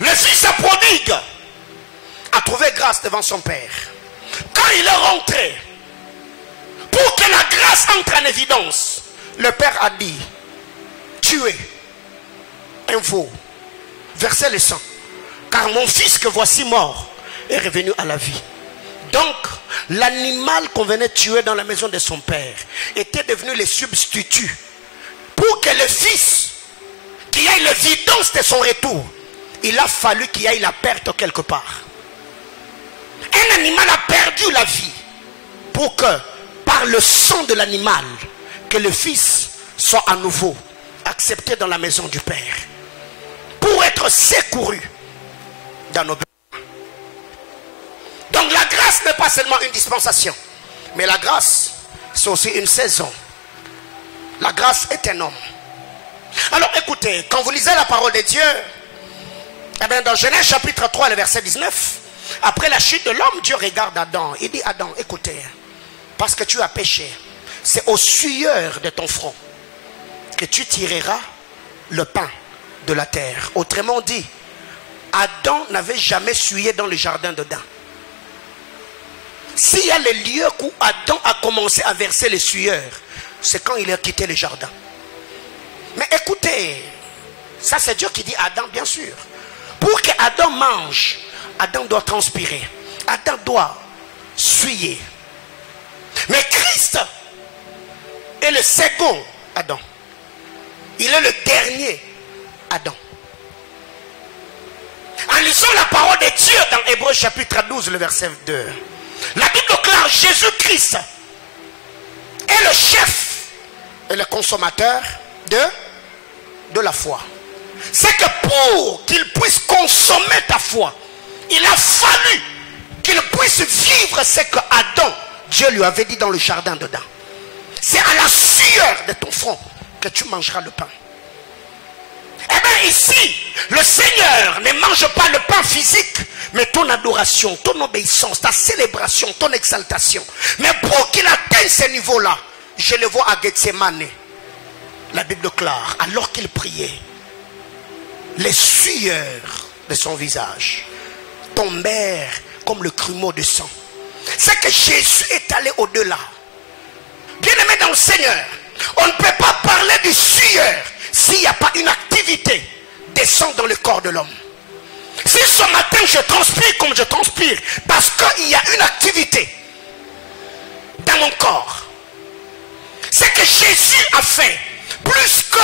Le fils prodigue a trouvé grâce devant son père. Quand il est rentré, pour que la grâce entre en évidence, le père a dit: tuez un veau, versez le sang, car mon fils que voici mort est revenu à la vie. Donc l'animal qu'on venait tuer dans la maison de son père était devenu le substitut pour que le fils, qu'il y ait l'évidence de son retour, il a fallu qu'il y ait la perte quelque part. Un animal a perdu la vie pour que par le sang de l'animal, que le fils soit à nouveau accepté dans la maison du père, pour être secouru dans nos besoins. Donc la grâce n'est pas seulement une dispensation, mais la grâce c'est aussi une saison. La grâce est un homme. Alors écoutez, quand vous lisez la parole de Dieu, eh bien, dans Genèse chapitre 3, le verset 19, après la chute de l'homme, Dieu regarde Adam. Il dit: Adam, écoutez, parce que tu as péché, c'est au sueur de ton front que tu tireras le pain de la terre. Autrement dit, Adam n'avait jamais essuyé dans le jardin d'Éden. S'il y a le lieu où Adam a commencé à verser les sueurs, c'est quand il a quitté le jardin. Mais écoutez, ça c'est Dieu qui dit à Adam, bien sûr. Pour que Adam mange, Adam doit transpirer. Adam doit suer. Mais Christ est le second Adam. Il est le dernier Adam. En lisant la parole de Dieu dans Hébreux chapitre 12, le verset 2, la Bible déclare: Jésus-Christ est le chef et le consommateur de la foi. C'est que pour qu'il puisse consommer ta foi, il a fallu qu'il puisse vivre ce que Adam, Dieu lui avait dit dans le jardin d'Éden. C'est à la sueur de ton front que tu mangeras le pain. Eh bien ici, le Seigneur ne mange pas le pain physique, mais ton adoration, ton obéissance, ta célébration, ton exaltation. Mais pour qu'il atteigne ce niveau-là, je le vois à Gethsemane. La Bible déclare, alors qu'il priait, les sueurs de son visage tombèrent comme le grumeau de sang. C'est que Jésus est allé au-delà. Bien-aimé dans le Seigneur, on ne peut pas parler du sueur s'il n'y a pas une activité de sang dans le corps de l'homme. Si ce matin je transpire comme je transpire, parce qu'il y a une activité dans mon corps, c'est que Jésus a fait plus que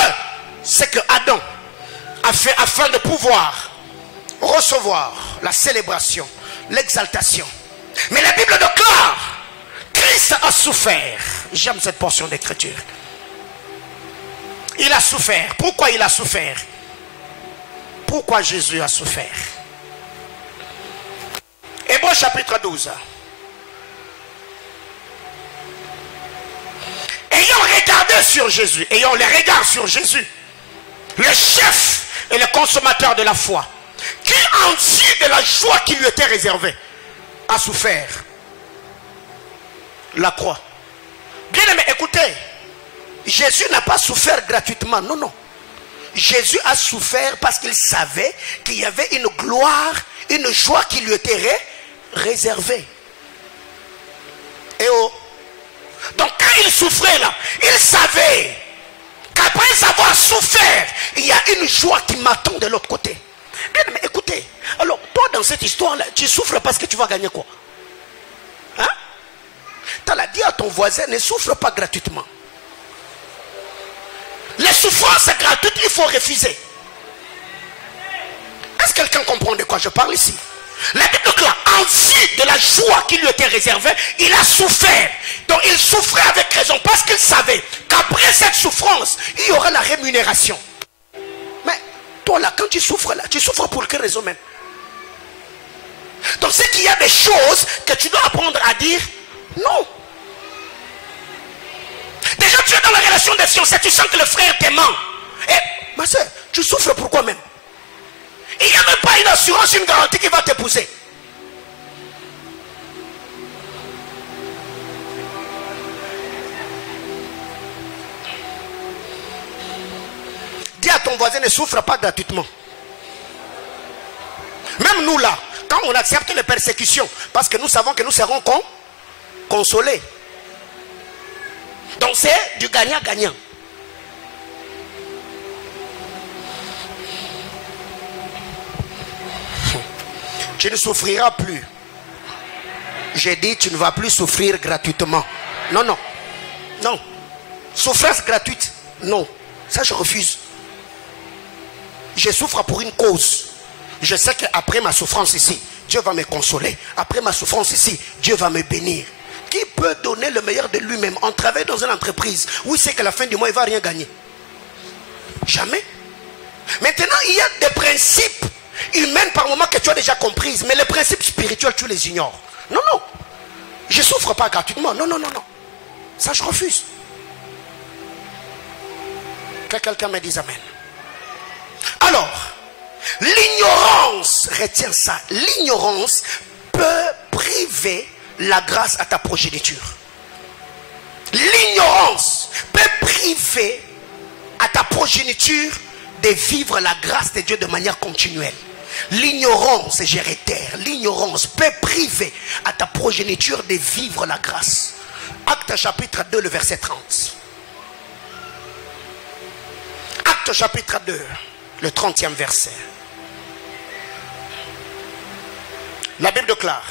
ce que Adam a fait afin de pouvoir recevoir la célébration, l'exaltation. Mais la Bible déclare: Christ a souffert. J'aime cette portion d'écriture. Il a souffert. Pourquoi il a souffert? Pourquoi Jésus a souffert? Hébreux chapitre 12. Ayant regardé sur Jésus, ayant les regards sur Jésus, le chef et le consommateur de la foi, qui en vue de la joie qui lui était réservée, a souffert la croix. Bien aimé, écoutez, Jésus n'a pas souffert gratuitement, non, non. Jésus a souffert parce qu'il savait qu'il y avait une gloire, une joie qui lui était réservée. Et oh, donc quand il souffrait là, il savait qu'après avoir souffert, il y a une joie qui m'attend de l'autre côté. Bien, mais écoutez, alors toi dans cette histoire là, tu souffres parce que tu vas gagner quoi? Hein? Tu as dit à ton voisin, ne souffre pas gratuitement. Les souffrances gratuites, il faut refuser. Est-ce que quelqu'un comprend de quoi je parle ici? La Bible déclare, en vue de la joie qui lui était réservée, il a souffert. Donc il souffrait avec raison parce qu'il savait qu'après cette souffrance, il y aura la rémunération. Mais toi là, quand tu souffres là, tu souffres pour quelle raison même? Donc c'est qu'il y a des choses que tu dois apprendre à dire non. Déjà tu es dans la relation de fiançailles, tu sens que le frère t'aimant. Et ma soeur, tu souffres pourquoi même? Il n'y a même pas une assurance, une garantie qui va t'épouser. Dis à ton voisin, ne souffre pas gratuitement. Même nous là, quand on accepte les persécutions, parce que nous savons que nous serons consolés. Donc c'est du gagnant-gagnant. Tu ne souffriras plus. J'ai dit, tu ne vas plus souffrir gratuitement. Non, non. Non. Souffrance gratuite. Non. Ça, je refuse. Je souffre pour une cause. Je sais qu'après ma souffrance ici, Dieu va me consoler. Après ma souffrance ici, Dieu va me bénir. Qui peut donner le meilleur de lui-même en travaillant dans une entreprise où il sait qu'à la fin du mois, il ne va rien gagner? Jamais. Maintenant, il y a des principes humains par moment que tu as déjà comprises, mais les principes spirituels, tu les ignores. Non, non. Je ne souffre pas gratuitement. Non, non, non, non. Ça, je refuse. Que quelqu'un me dise amen. Alors, l'ignorance, retiens ça, l'ignorance peut priver la grâce à ta progéniture. L'ignorance peut priver à ta progéniture de vivre la grâce de Dieu de manière continuelle. L'ignorance, je réitère, l'ignorance peut priver à ta progéniture de vivre la grâce. Acte chapitre 2, le verset 30. Acte chapitre 2, le 30e verset. La Bible déclare: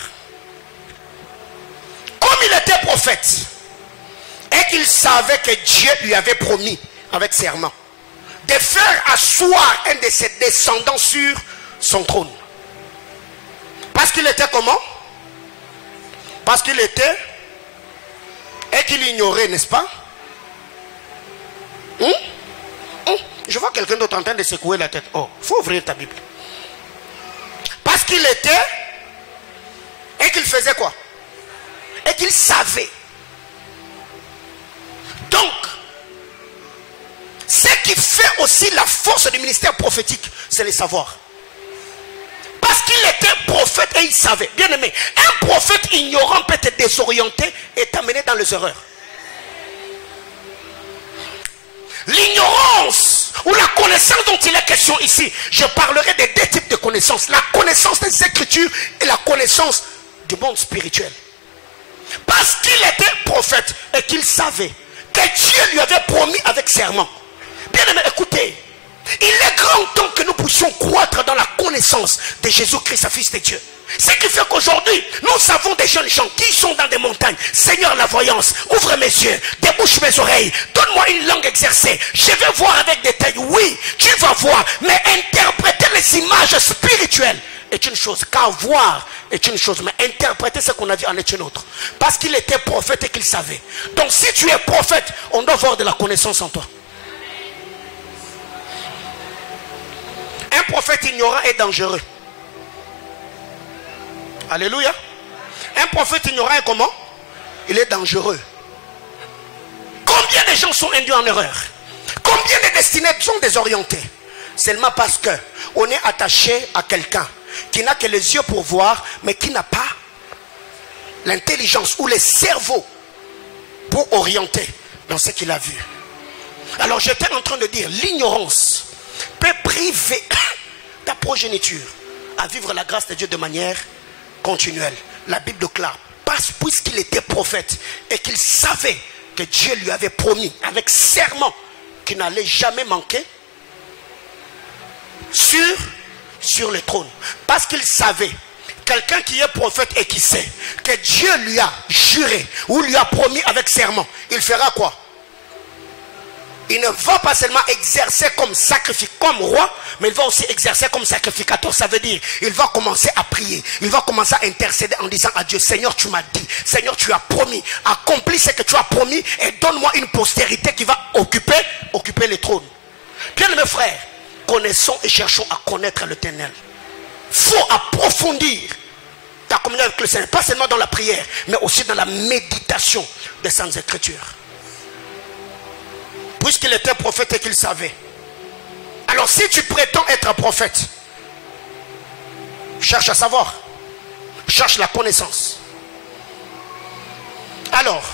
comme il était prophète et qu'il savait que Dieu lui avait promis avec serment de faire asseoir un de ses descendants sur son trône. Parce qu'il était comment? Parce qu'il était et qu'il ignorait, n'est-ce pas? Je vois quelqu'un d'autre en train de secouer la tête. Oh, il faut ouvrir ta Bible. Parce qu'il était et qu'il faisait quoi? Et qu'il savait. Donc, ce qui fait aussi la force du ministère prophétique, c'est le savoir. Parce qu'il était prophète et il savait. Bien aimé, un prophète ignorant peut te désorienter et t'amener dans les erreurs. L'ignorance ou la connaissance dont il est question ici, je parlerai des deux types de connaissances: la connaissance des Écritures et la connaissance du monde spirituel. Parce qu'il était prophète et qu'il savait que Dieu lui avait promis avec serment. Bien aimé, écoutez, il est grand temps que nous puissions croître dans la connaissance de Jésus-Christ, Fils de Dieu. Ce qui fait qu'aujourd'hui, nous savons des jeunes gens qui sont dans des montagnes. Seigneur, la voyance, ouvre mes yeux, débouche mes oreilles, donne-moi une langue exercée. Je vais voir avec détail. Oui, tu vas voir, mais interpréter les images spirituelles est une chose, car voir est une chose, mais interpréter ce qu'on a dit en est une autre. Parce qu'il était prophète et qu'il savait. Donc si tu es prophète, on doit voir de la connaissance en toi. Un prophète ignorant est dangereux. Alléluia. Un prophète ignorant est comment? Il est dangereux. Combien de gens sont induits en erreur? Combien de destinées sont désorientées? Seulement parce que on est attaché à quelqu'un qui n'a que les yeux pour voir, mais qui n'a pas l'intelligence ou le cerveau pour orienter dans ce qu'il a vu. Alors j'étais en train de dire, l'ignorance peut priver ta progéniture à vivre la grâce de Dieu de manière continuelle. La Bible déclare, puisqu'il était prophète et qu'il savait que Dieu lui avait promis avec serment qu'il n'allait jamais manquer sur le trône. Parce qu'il savait, quelqu'un qui est prophète et qui sait que Dieu lui a juré ou lui a promis avec serment, il fera quoi? Il ne va pas seulement exercer comme sacrificateur, comme roi, mais il va aussi exercer comme sacrificateur. Ça veut dire, il va commencer à prier. Il va commencer à intercéder en disant à Dieu: Seigneur, tu m'as dit, Seigneur, tu as promis, accomplis ce que tu as promis et donne-moi une postérité qui va occuper les trônes. Bien mes frères, connaissons et cherchons à connaître l'Éternel. Il faut approfondir ta communion avec le Seigneur, pas seulement dans la prière, mais aussi dans la méditation des Saintes Écritures. Puisqu'il était prophète et qu'il savait. Alors si tu prétends être prophète Cherche à savoir. Cherche la connaissance. Alors,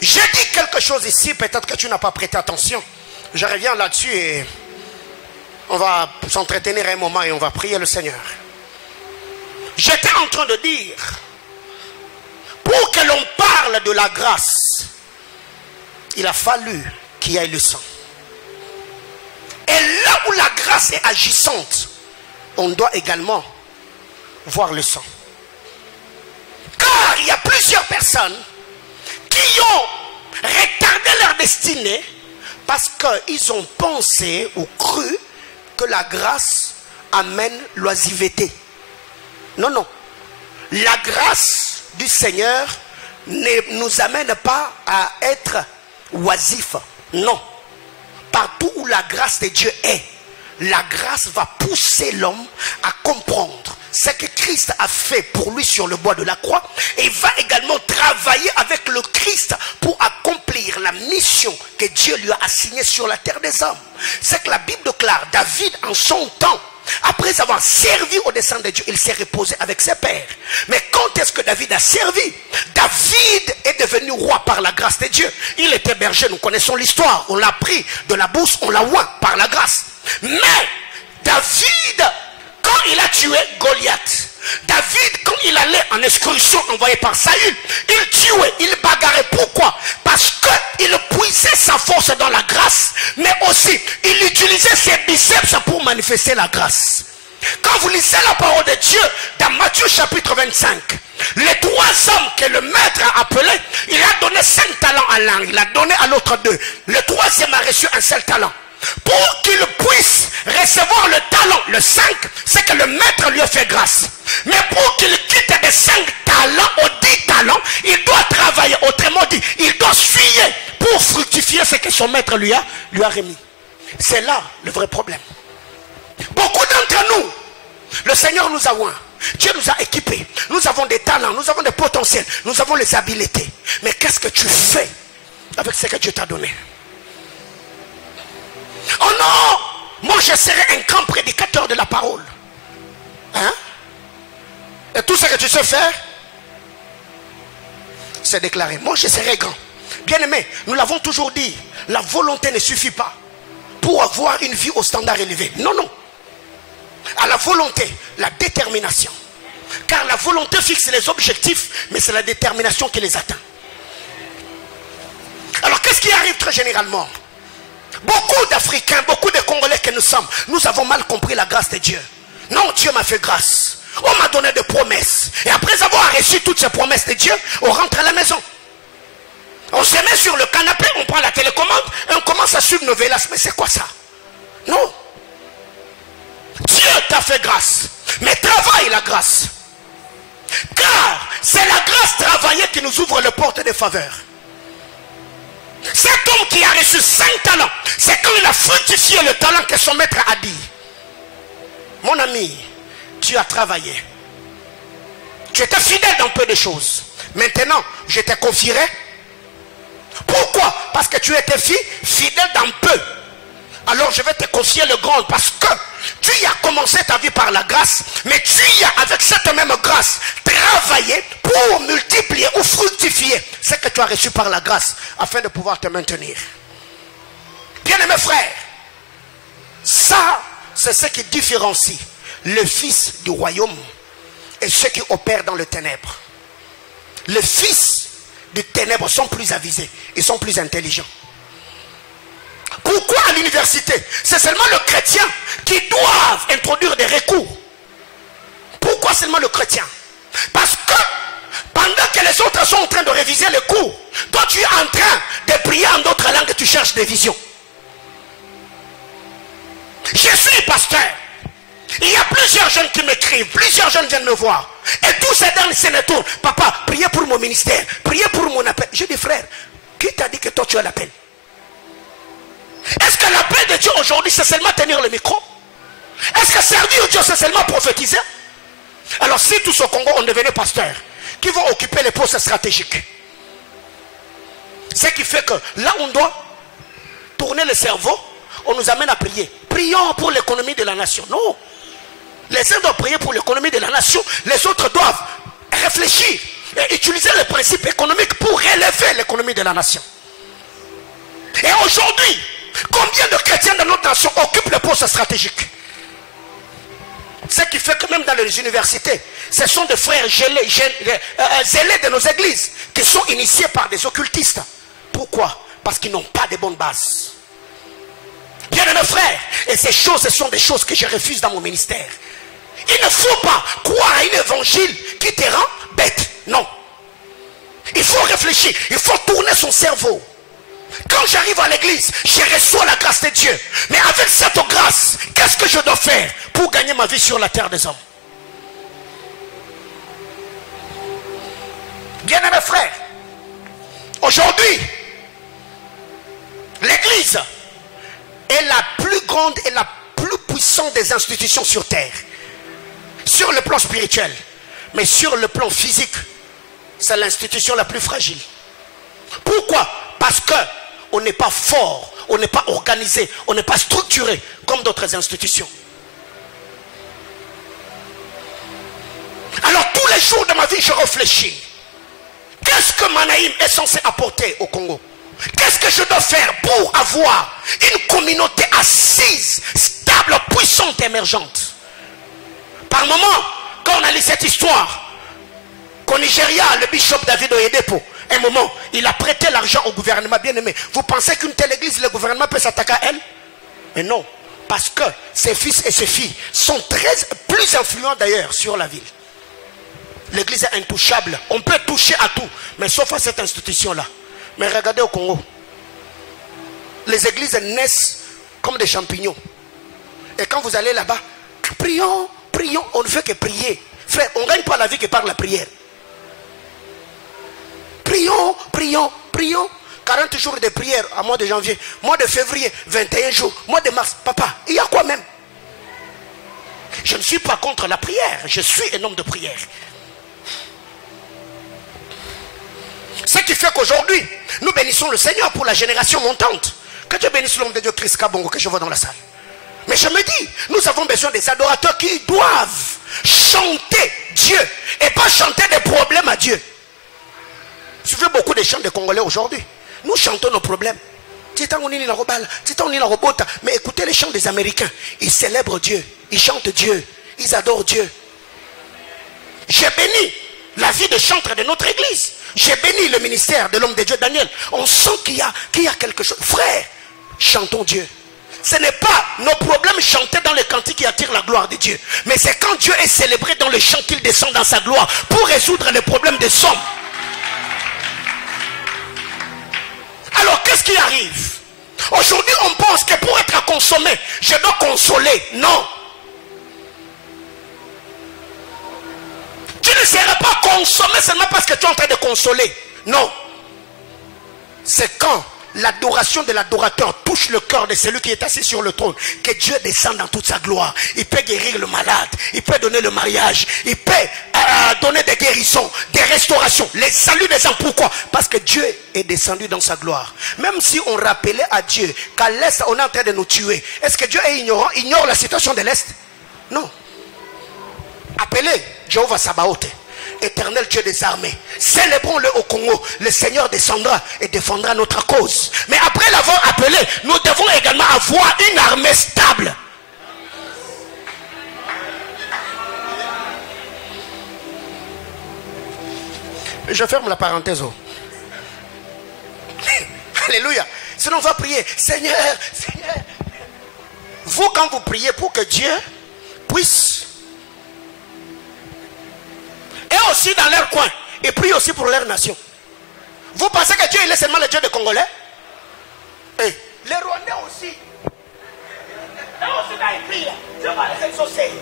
j'ai dit quelque chose ici, peut-être que tu n'as pas prêté attention. Je reviens là-dessus et on va s'entretenir un moment et on va prier le Seigneur. J'étais en train de dire, pour que l'on parle de la grâce, il a fallu qu'il y ait le sang. Et là où la grâce est agissante, on doit également voir le sang. Car il y a plusieurs personnes qui ont retardé leur destinée parce qu'ils ont pensé ou cru que la grâce amène l'oisiveté. Non, non. La grâce du Seigneur ne nous amène pas à être oisifs. Non. Partout où la grâce de Dieu est, la grâce va pousser l'homme à comprendre ce que Christ a fait pour lui sur le bois de la croix, et va également travailler avec le Christ pour accomplir la mission que Dieu lui a assignée sur la terre des hommes. C'est que la Bible déclare, David en son temps, après avoir servi au dessein de Dieu, il s'est reposé avec ses pères. Mais quand est-ce que David a servi? David est devenu roi par la grâce de Dieu. Il était berger, nous connaissons l'histoire. On l'a pris de la bourse, on l'a oint par la grâce. Mais David, quand il a tué Goliath, David, quand il allait en excursion envoyé par Saül, il tuait, il bagarrait. Pourquoi? Parce qu'il puisait sa force dans la grâce, mais aussi il utilisait ses biceps pour manifester la grâce. Quand vous lisez la parole de Dieu dans Matthieu chapitre 25, les 3 hommes que le maître a appelés, il a donné 5 talents à l'un, il a donné à l'autre 2. Le 3e a reçu un seul talent. Pour qu'il puisse recevoir le talent, le 5, c'est que le maître lui a fait grâce. Mais pour qu'il quitte des 5 talents aux 10 talents, il doit travailler. Autrement dit, il doit suyer pour fructifier ce que son maître lui a remis. C'est là le vrai problème. Beaucoup d'entre nous, le Seigneur nous a oints. Dieu nous a équipés. Nous avons des talents, nous avons des potentiels, nous avons les habiletés. Mais qu'est-ce que tu fais avec ce que Dieu t'a donné? Oh non, moi je serai un grand prédicateur de la parole. Hein? Et tout ce que tu sais faire, c'est déclarer. Moi je serai grand. Bien aimé, nous l'avons toujours dit, la volonté ne suffit pas pour avoir une vie au standard élevé. Non, non. À la volonté, la détermination. Car la volonté fixe les objectifs, mais c'est la détermination qui les atteint. Alors qu'est-ce qui arrive très généralement? Beaucoup d'Africains, beaucoup de Congolais que nous sommes, nous avons mal compris la grâce de Dieu. Non, Dieu m'a fait grâce. On m'a donné des promesses. Et après avoir reçu toutes ces promesses de Dieu, on rentre à la maison. On se met sur le canapé, on prend la télécommande et on commence à suivre nos vélas. Mais c'est quoi ça? Non. Dieu t'a fait grâce. Mais travaille la grâce. Car c'est la grâce travaillée qui nous ouvre les portes de faveur. Cet homme qui a reçu 5 talents, c'est quand il a fructifié le talent que son maître a dit. Mon ami, tu as travaillé. Tu étais fidèle dans peu de choses. Maintenant, je te confierai. Pourquoi? Parce que tu étais fidèle dans peu. Alors je vais te confier le grand, parce que tu y as commencé ta vie par la grâce, mais tu y as avec cette même grâce travaillé pour multiplier ou fructifier ce que tu as reçu par la grâce afin de pouvoir te maintenir. Bien aimés frères, ça c'est ce qui différencie le fils du royaume et ceux qui opèrent dans le ténèbre. Les fils du ténèbre sont plus avisés, ils sont plus intelligents. Pourquoi à l'université? C'est seulement le chrétien qui doit introduire des recours. Pourquoi seulement le chrétien? Parce que pendant que les autres sont en train de réviser les cours, toi tu es en train de prier en d'autres langues et tu cherches des visions. Je suis pasteur. Il y a plusieurs jeunes qui m'écrivent, plusieurs jeunes viennent me voir. Et tous ces derniers sénateurs, papa, priez pour mon ministère, priez pour mon appel. Je dis frère, qui t'a dit que toi tu as l'appel? Est-ce que l'appel de Dieu aujourd'hui c'est seulement tenir le micro? Est-ce que servir Dieu c'est seulement prophétiser? Alors si tous au Congo on devenait pasteur, qui vont occuper les postes stratégiques? Ce qui fait que là on doit tourner le cerveau, on nous amène à prier. Prions pour l'économie de la nation. Non. Les uns doivent prier pour l'économie de la nation, les autres doivent réfléchir et utiliser les principes économiques pour relever l'économie de la nation. Et aujourd'hui, combien de chrétiens de notre nation occupent les postes stratégiques? Ce qui fait que même dans les universités, ce sont des frères zélés de nos églises qui sont initiés par des occultistes. Pourquoi? Parce qu'ils n'ont pas de bonnes bases. Bien mes frères, et ces choses, ce sont des choses que je refuse dans mon ministère. Il ne faut pas croire à un évangile qui te rend bête. Non. Il faut réfléchir, il faut tourner son cerveau. Quand j'arrive à l'église, je reçois la grâce de Dieu. Mais avec cette grâce, qu'est-ce que je dois faire pour gagner ma vie sur la terre des hommes? Bien-aimés frères, aujourd'hui, l'église est la plus grande et la plus puissante des institutions sur terre. Sur le plan spirituel, mais sur le plan physique, c'est l'institution la plus fragile. Pourquoi? Parce que on n'est pas fort, on n'est pas organisé, on n'est pas structuré comme d'autres institutions. Alors tous les jours de ma vie, je réfléchis. Qu'est-ce que Manaïm est censé apporter au Congo? Qu'est-ce que je dois faire pour avoir une communauté assise, stable, puissante, émergente? Par moment, quand on a lu cette histoire, qu'au Nigeria, le bishop David Oyedepo, un moment, il a prêté l'argent au gouvernement, bien aimé. Vous pensez qu'une telle église, le gouvernement peut s'attaquer à elle? Mais non, parce que ses fils et ses filles sont plus influents d'ailleurs sur la ville. L'église est intouchable. On peut toucher à tout, mais sauf à cette institution-là. Mais regardez au Congo. Les églises naissent comme des champignons. Et quand vous allez là-bas, prions, prions, on ne fait que prier. Frère, on ne gagne pas la vie que par la prière. Prions, prions, prions. 40 jours de prière à mois de janvier, mois de février, 21 jours, mois de mars. Papa, il y a quoi même? Je ne suis pas contre la prière. Je suis un homme de prière. Ce qui fait qu'aujourd'hui, nous bénissons le Seigneur pour la génération montante. Que Dieu bénisse l'homme de Dieu, Chris Kabongo, que je vois dans la salle. Mais je me dis, nous avons besoin des adorateurs qui doivent chanter Dieu et pas chanter des problèmes à Dieu. Suivez beaucoup de chants des Congolais aujourd'hui. Nous chantons nos problèmes. Mais écoutez les chants des Américains. Ils célèbrent Dieu, ils chantent Dieu, ils adorent Dieu. J'ai béni la vie de chantre de notre église. J'ai béni le ministère de l'homme de Dieu Daniel. On sent qu'il y a quelque chose. Frère, chantons Dieu. Ce n'est pas nos problèmes chantés dans les cantiques qui attirent la gloire de Dieu. Mais c'est quand Dieu est célébré dans le chant qu'il descend dans sa gloire pour résoudre les problèmes des hommes. Alors qu'est-ce qui arrive? Aujourd'hui on pense que pour être consommé, je dois consoler. Non. Tu ne seras pas consommé seulement parce que tu es en train de consoler. Non. C'est quand l'adoration de l'adorateur touche le cœur de celui qui est assis sur le trône que Dieu descend dans toute sa gloire. Il peut guérir le malade, il peut donner le mariage, il peut donner des guérisons, des restaurations, les saluts des hommes. Pourquoi? Parce que Dieu est descendu dans sa gloire. Même si on rappelait à Dieu qu'à l'est on est en train de nous tuer, est-ce que Dieu est ignorant, ignore la situation de l'est? Non. Appelez Jéhovah Sabaoth, éternel Dieu des armées. Célébrons-le au Congo. Le Seigneur descendra et défendra notre cause. Mais après l'avoir appelé, nous devons également avoir une armée stable. Je ferme la parenthèse. Alléluia. Sinon on va prier. Seigneur, Seigneur. Vous quand vous priez pour que Dieu puisse, et aussi dans leur coin, et prie aussi pour leur nation. Vous pensez que Dieu il est seulement le Dieu des Congolais? Et les Rwandais aussi. Et aussi quand ils prient, Dieu va les exaucer.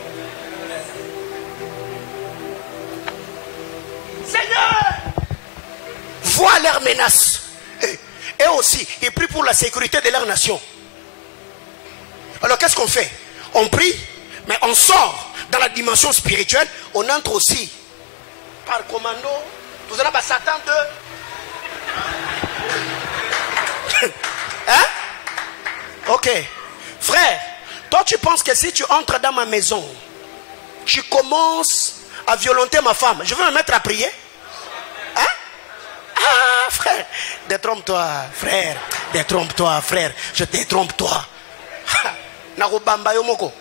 Seigneur, vois leurs menaces. Et aussi, ils prient pour la sécurité de leur nation. Alors qu'est-ce qu'on fait? On prie, mais on sort dans la dimension spirituelle, on entre aussi par commando. Vous allez pas Satan de... Hein? Ok. Frère, toi tu penses que si tu entres dans ma maison tu commences à violenter ma femme, je vais me mettre à prier. Hein? Ah, frère, détrompe-toi, frère. Détrompe-toi, frère. Je détrompe-toi. Narobamba yomoko.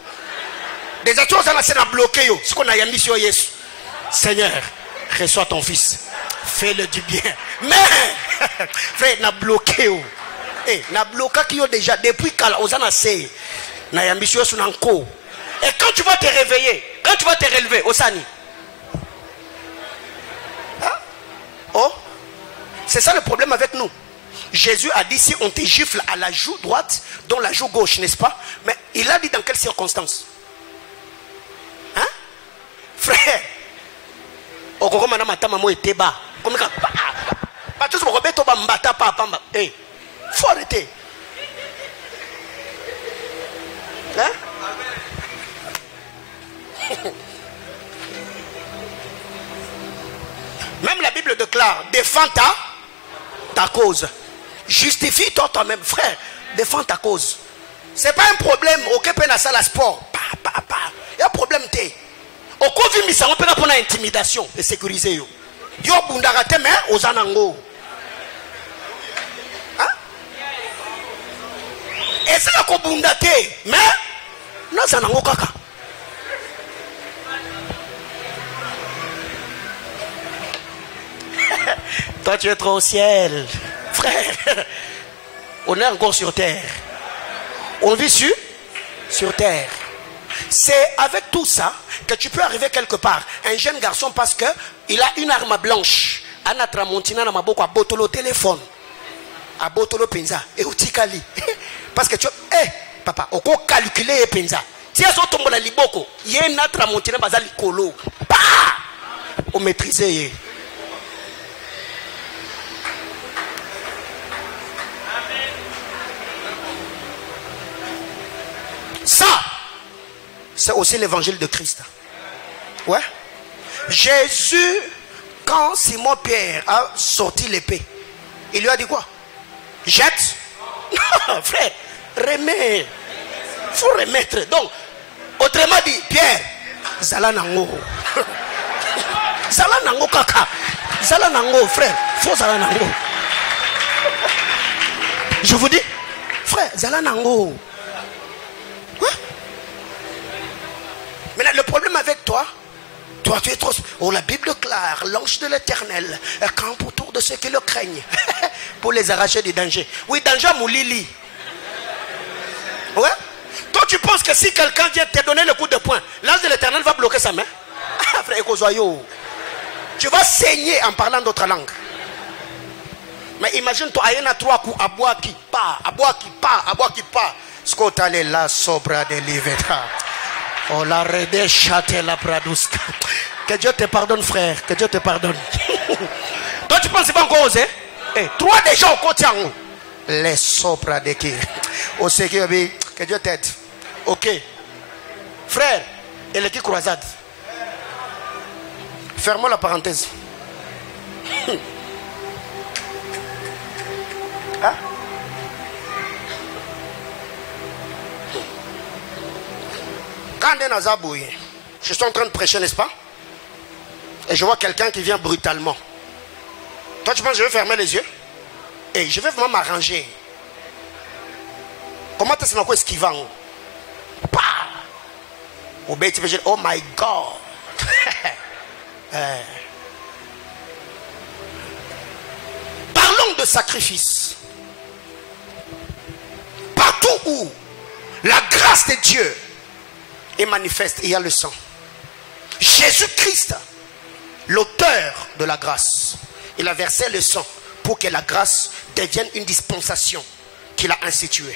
Des choses à la scène à bloquer yo. Ce qu'on a mis sur Yesu. Seigneur, reçois ton fils. Fais-le du bien. Mais, frère, n'a bloqué yo. Eh, n'a bloqué yo déjà depuis quand on a essayé. N'a yambi sur Yesu nanko. Et quand tu vas te réveiller, quand tu vas te relever, Osani. Hein? Oh, c'est ça le problème avec nous. Jésus a dit si on te gifle à la joue droite, dans la joue gauche, n'est-ce pas? Mais il a dit dans quelles circonstances? Hein? Frère, au Congo, madame, maman était bas. Comme ça, tout ce que hey, faut arrêter. Hein? Même la Bible déclare, défends ta cause. Justifie-toi toi-même, frère. Défends ta cause. C'est pas un problème. Ok, peine à ça la sport. Il y a un problème. Au Covid, mais ça on peut répondre à intimidation et sécuriser. Yo bundarate mais aux anango. Hein? Et c'est là qu'on bundate mais non anango kaka. Toi tu es trop au ciel. Frère, on est encore sur terre. On vit sur terre. C'est avec tout ça que tu peux arriver quelque part. Un jeune garçon parce que il a une arme blanche. Anatra montina na maboko a botolo téléphone. A botolo penza et utikali. Parce que tu papa, oko calculer penza. Si elles sont tombées la liboko, yé natra montina bazali kolo. Pa! On maîtriser. Ça, c'est aussi l'évangile de Christ. Ouais. Jésus, quand Simon Pierre a sorti l'épée, il lui a dit quoi? Jette. Non, frère, remets. Il faut remettre. Donc, autrement dit, Pierre, Zalanango. Zalanango kaka. Zalanango, frère. Faut Zalanango. Je vous dis, frère, Zalanango. Maintenant, le problème avec toi, tu es trop... Oh, la Bible claire, l'ange de l'Éternel campe autour de ceux qui le craignent pour les arracher du danger. Oui, danger moulili. Ouais. Toi, tu penses que si quelqu'un vient te donner le coup de poing, l'ange de l'Éternel va bloquer sa main? Ah, frère Ekozoyo, tu vas saigner en parlant d'autres langues. Mais imagine-toi, il y a 3 coups à bois qui part, à bois qui part, à bois qui part. Scotale la sobra de l'iveta. Oh la rede chate la pradouska. Que Dieu te pardonne, frère. Que Dieu te pardonne. Toi tu penses que c'est pas encore osé? 3 déjà au côté en haut. Les sopra de qui? Au sécure, que Dieu t'aide. Ok. Frère, et les qui croisade. Fermons la parenthèse. Hein? Quand je suis en train de prêcher, n'est-ce pas? Et je vois quelqu'un qui vient brutalement. Toi, tu penses que je vais fermer les yeux? Et je vais vraiment m'arranger. Comment est-ce que c'est esquivant? Oh my God. Parlons de sacrifice. Partout où la grâce de Dieu est manifeste, il y a le sang. Jésus-Christ, l'auteur de la grâce, il a versé le sang pour que la grâce devienne une dispensation qu'il a instituée.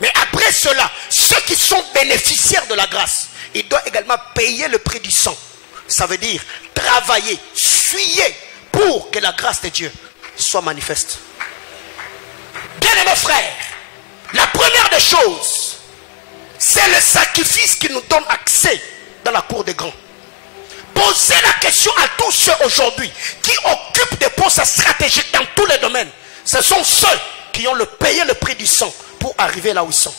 Mais après cela, ceux qui sont bénéficiaires de la grâce, ils doivent également payer le prix du sang. Ça veut dire travailler, suyer pour que la grâce de Dieu soit manifeste. Bien-aimés frères, la première des choses, c'est le sacrifice qui nous donne accès dans la cour des grands. Posez la question à tous ceux aujourd'hui qui occupent des postes stratégiques dans tous les domaines. Ce sont ceux qui ont payé le prix du sang pour arriver là où ils sont.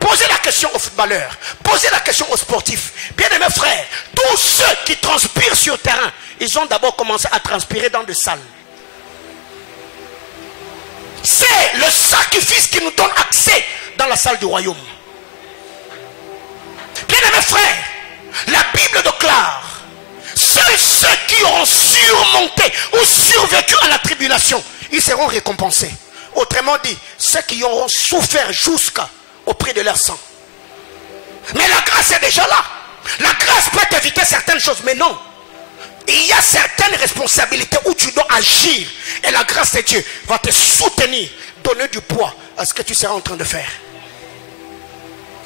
Posez la question aux footballeurs. Posez la question aux sportifs. Bien-aimés frères, tous ceux qui transpirent sur le terrain, ils ont d'abord commencé à transpirer dans des salles. C'est le sacrifice qui nous donne accès dans la salle du royaume. Bien-aimés frères, la Bible déclare, seuls ceux qui auront surmonté ou survécu à la tribulation, ils seront récompensés. Autrement dit, ceux qui auront souffert jusqu'au prix de leur sang. Mais la grâce est déjà là. La grâce peut t'éviter certaines choses, mais non. Il y a certaines responsabilités où tu dois agir. Et la grâce de Dieu va te soutenir, donner du poids à ce que tu seras en train de faire.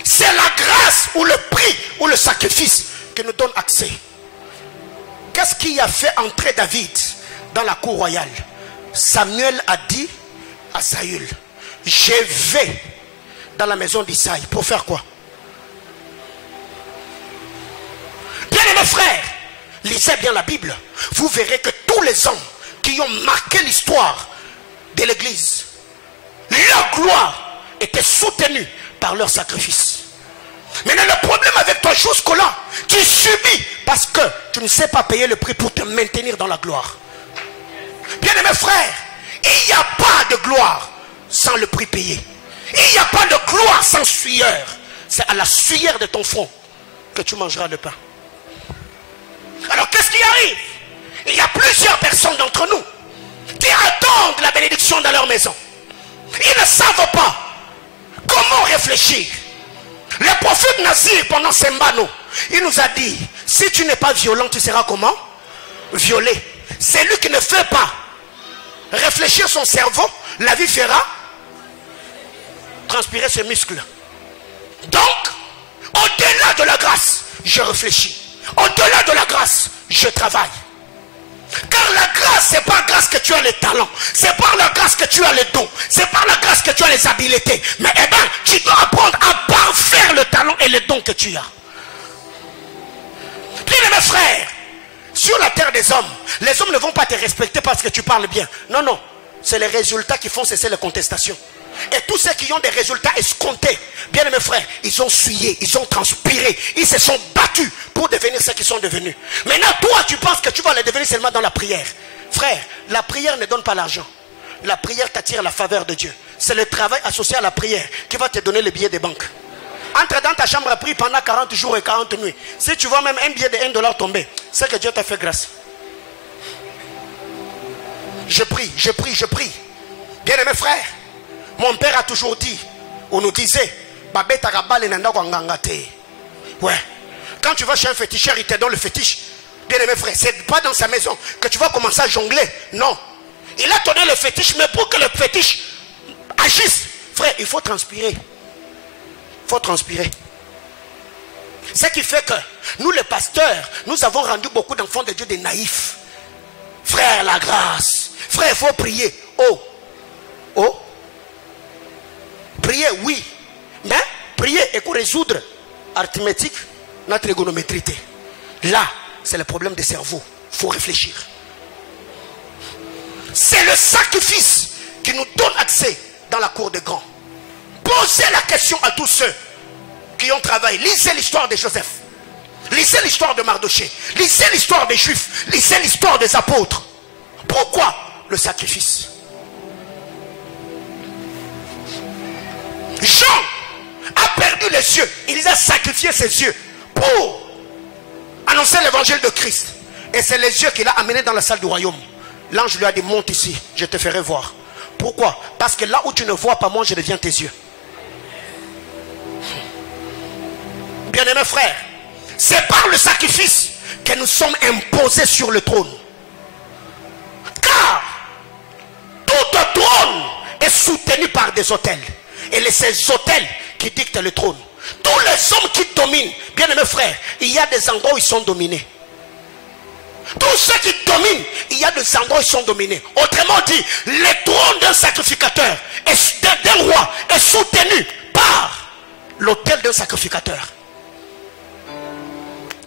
C'est la grâce ou le prix ou le sacrifice qui nous donne accès. Qu'est-ce qui a fait entrer David dans la cour royale? Samuel a dit à Saül, je vais dans la maison d'Isaïe pour faire quoi? Bien aimés frères, lisez bien la Bible. Vous verrez que tous les hommes qui ont marqué l'histoire de l'église, leur gloire était soutenue par leur sacrifice. Maintenant le problème avec toi jusque-là, tu subis parce que tu ne sais pas payer le prix pour te maintenir dans la gloire. Bien aimés frères, il n'y a pas de gloire sans le prix payé. Il n'y a pas de gloire sans sueur. C'est à la sueur de ton front que tu mangeras le pain. Alors qu'est-ce qui arrive? Il y a plusieurs personnes d'entre nous qui attendent la bénédiction dans leur maison. Ils ne savent pas comment réfléchir. Le prophète Nazir, pendant Sembano, il nous a dit, si tu n'es pas violent, tu seras comment? Violé. C'est lui qui ne fait pas réfléchir son cerveau, la vie fera transpirer ses muscles. Donc, au-delà de la grâce, je réfléchis. Au-delà de la grâce, je travaille. Car la grâce, c'est pas grâce que tu as les talents. C'est par la grâce que tu as les dons. C'est par la grâce que tu as les habiletés. Mais eh bien, tu dois apprendre à parfaire le talent et les dons que tu as. Bien mes frères, sur la terre des hommes, les hommes ne vont pas te respecter parce que tu parles bien. Non, non. C'est les résultats qui font cesser les contestations. Et tous ceux qui ont des résultats escomptés, bien mes frères, ils ont suyé, ils ont transpiré, ils se sont battus pour devenir ce qu'ils sont devenus. Maintenant, toi, tu penses que tu vas les devenir seulement dans la prière. Frère, la prière ne donne pas l'argent. La prière t'attire la faveur de Dieu. C'est le travail associé à la prière qui va te donner les billets des banques. Entre dans ta chambre à prier pendant 40 jours et 40 nuits. Si tu vois même un billet de $1 tomber, c'est que Dieu t'a fait grâce. Je prie, je prie, je prie. Bien mes frères, mon père a toujours dit, on nous disait, ouais, quand tu vas chez un féticheur, il te donne le fétiche. Bien aimé frère, c'est pas dans sa maison que tu vas commencer à jongler. Non. Il a donné le fétiche, mais pour que le fétiche agisse, frère, il faut transpirer. Il faut transpirer. Ce qui fait que nous, les pasteurs, nous avons rendu beaucoup d'enfants de Dieu des naïfs. Frère, la grâce. Frère, il faut prier. Oh. Oh. Prier, oui. Mais prier et pour résoudre arithmétique, notre trigonométrie. Là, c'est le problème des cerveaux. Il faut réfléchir. C'est le sacrifice qui nous donne accès dans la cour des grands. Posez la question à tous ceux qui ont travaillé. Lisez l'histoire de Joseph. Lisez l'histoire de Mardoché. Lisez l'histoire des Juifs. Lisez l'histoire des apôtres. Pourquoi le sacrifice? Jean a perdu les yeux. Il a sacrifié ses yeux pour annoncer l'évangile de Christ. Et c'est les yeux qu'il a amenés dans la salle du royaume. L'ange lui a dit, monte ici, je te ferai voir. Pourquoi? Parce que là où tu ne vois pas, moi je deviens tes yeux. Bien-aimés frères, c'est par le sacrifice que nous sommes imposés sur le trône. Car tout trône est soutenu par des autels. Et c'est ces autels qui dictent le trône. Tous les hommes qui dominent, bien aimés frères, il y a des endroits où ils sont dominés. Tous ceux qui dominent, il y a des endroits où ils sont dominés. Autrement dit, le trône d'un sacrificateur, d'un roi, est soutenu par l'autel d'un sacrificateur.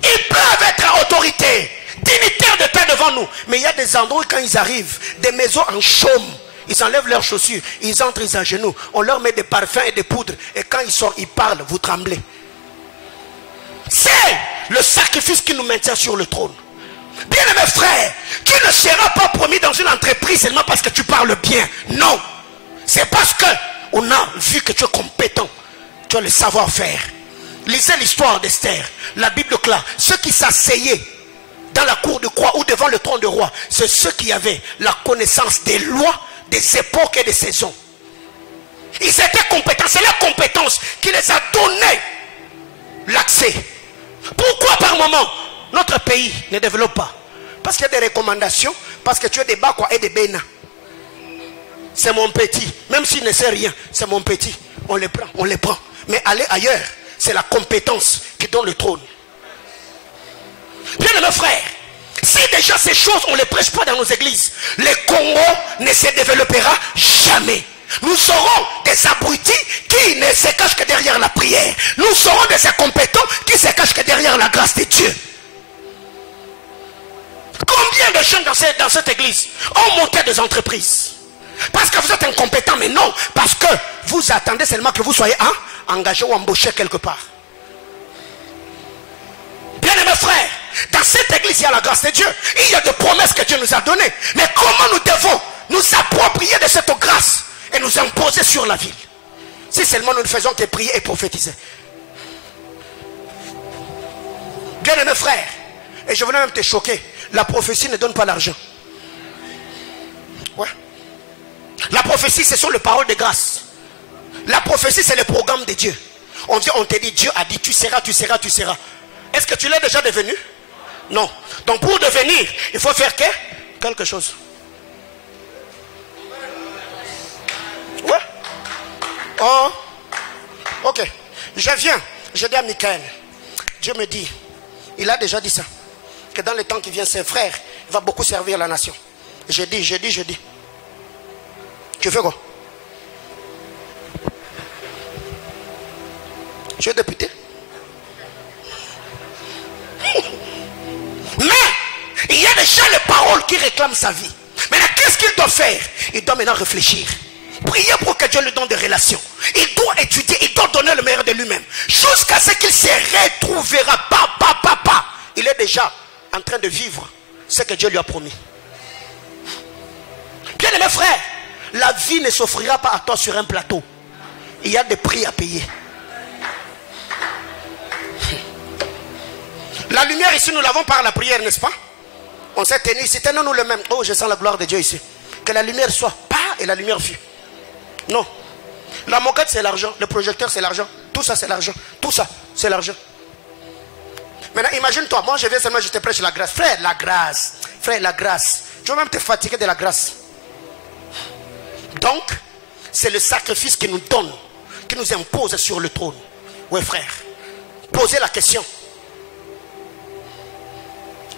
Ils peuvent être autorités, dignitaires de terre devant nous. Mais il y a des endroits où quand ils arrivent, des maisons en chaume, Ils enlèvent leurs chaussures, ils entrent, ils agenouillent. On leur met des parfums et des poudres. Et quand ils sortent, ils parlent, vous tremblez. C'est le sacrifice qui nous maintient sur le trône. Bien-aimé frère, tu ne seras pas promis dans une entreprise seulement parce que tu parles bien. Non. C'est parce que on a vu que tu es compétent. Tu as le savoir-faire. Lisez l'histoire d'Esther. La Bible claire. Ceux qui s'asseyaient dans la cour de roi ou devant le trône de roi, c'est ceux qui avaient la connaissance des lois, des époques et des saisons. Ils étaient compétents. C'est la compétence qui les a donné l'accès. Pourquoi par moment notre pays ne développe pas? Parce qu'il y a des recommandations, parce que tu as des Bakwa et des Béna. C'est mon petit, même s'il ne sait rien, c'est mon petit. On les prend, on les prend. Mais aller ailleurs, c'est la compétence qui donne le trône. Bien mes frères, si déjà ces choses on ne les prêche pas dans nos églises, le Congo ne se développera jamais. Nous serons des abrutis qui ne se cachent que derrière la prière. Nous serons des incompétents qui se cachent que derrière la grâce de Dieu. Combien de jeunes dans cette église ont monté des entreprises? Parce que vous êtes incompétents, mais non, parce que vous attendez seulement que vous soyez engagé ou embauché quelque part. Bien aimés frères, dans cette église il y a la grâce de Dieu. Il y a des promesses que Dieu nous a données. Mais comment nous devons nous approprier de cette grâce et nous imposer sur la ville? Si seulement nous ne faisons que prier et prophétiser. Bien aimés frères, et je voulais même te choquer, la prophétie ne donne pas l'argent. Ouais. La prophétie, ce sont les paroles de grâce. La prophétie, c'est le programme de Dieu. On te dit, Dieu a dit, tu seras, tu seras, tu seras. Est-ce que tu l'as déjà devenu? Non. Donc pour devenir, il faut faire quelque chose. Ouais. Oh. Ok. Je viens. Je dis à Michael. Dieu me dit, il a déjà dit ça, que dans le temps qui vient, ses frères, il va beaucoup servir la nation. Je dis. Tu fais quoi? Tu es député? Mais il y a déjà les paroles qui réclament sa vie. Maintenant, qu'est-ce qu'il doit faire? Il doit maintenant réfléchir. Prier pour que Dieu lui donne des relations. Il doit étudier, il doit donner le meilleur de lui-même. Jusqu'à ce qu'il se retrouvera. Il est déjà en train de vivre ce que Dieu lui a promis. Bien aimé frère, la vie ne s'offrira pas à toi sur un plateau. Il y a des prix à payer. La lumière ici, nous l'avons par la prière, n'est-ce pas? On s'est tenu ici, tenons-nous le même. Oh, je sens la gloire de Dieu ici. Que la lumière soit pas et la lumière fut. Non. La moquette, c'est l'argent. Le projecteur, c'est l'argent. Tout ça, c'est l'argent. Tout ça, c'est l'argent. Maintenant, imagine-toi, moi je viens seulement, je te prêche la grâce. Frère, la grâce. Frère, la grâce. Tu vas même te fatiguer de la grâce. Donc, c'est le sacrifice qui nous donne, qui nous impose sur le trône. Oui, frère. Posez la question.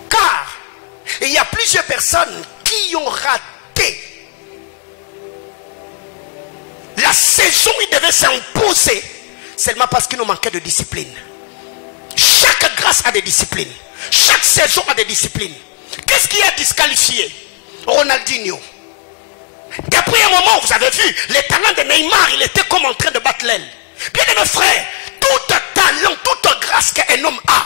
Car, il y a plusieurs personnes qui ont raté la saison où ils devaient s'imposer seulement parce qu'ils nous manquaient de discipline. Chaque grâce a des disciplines. Chaque saison a des disciplines. Qu'est-ce qui a disqualifié Ronaldinho? Depuis un moment, vous avez vu, les talents de Neymar, il était comme en train de battre l'aile. Bien aimé frère, tout talent, toute grâce qu'un homme a,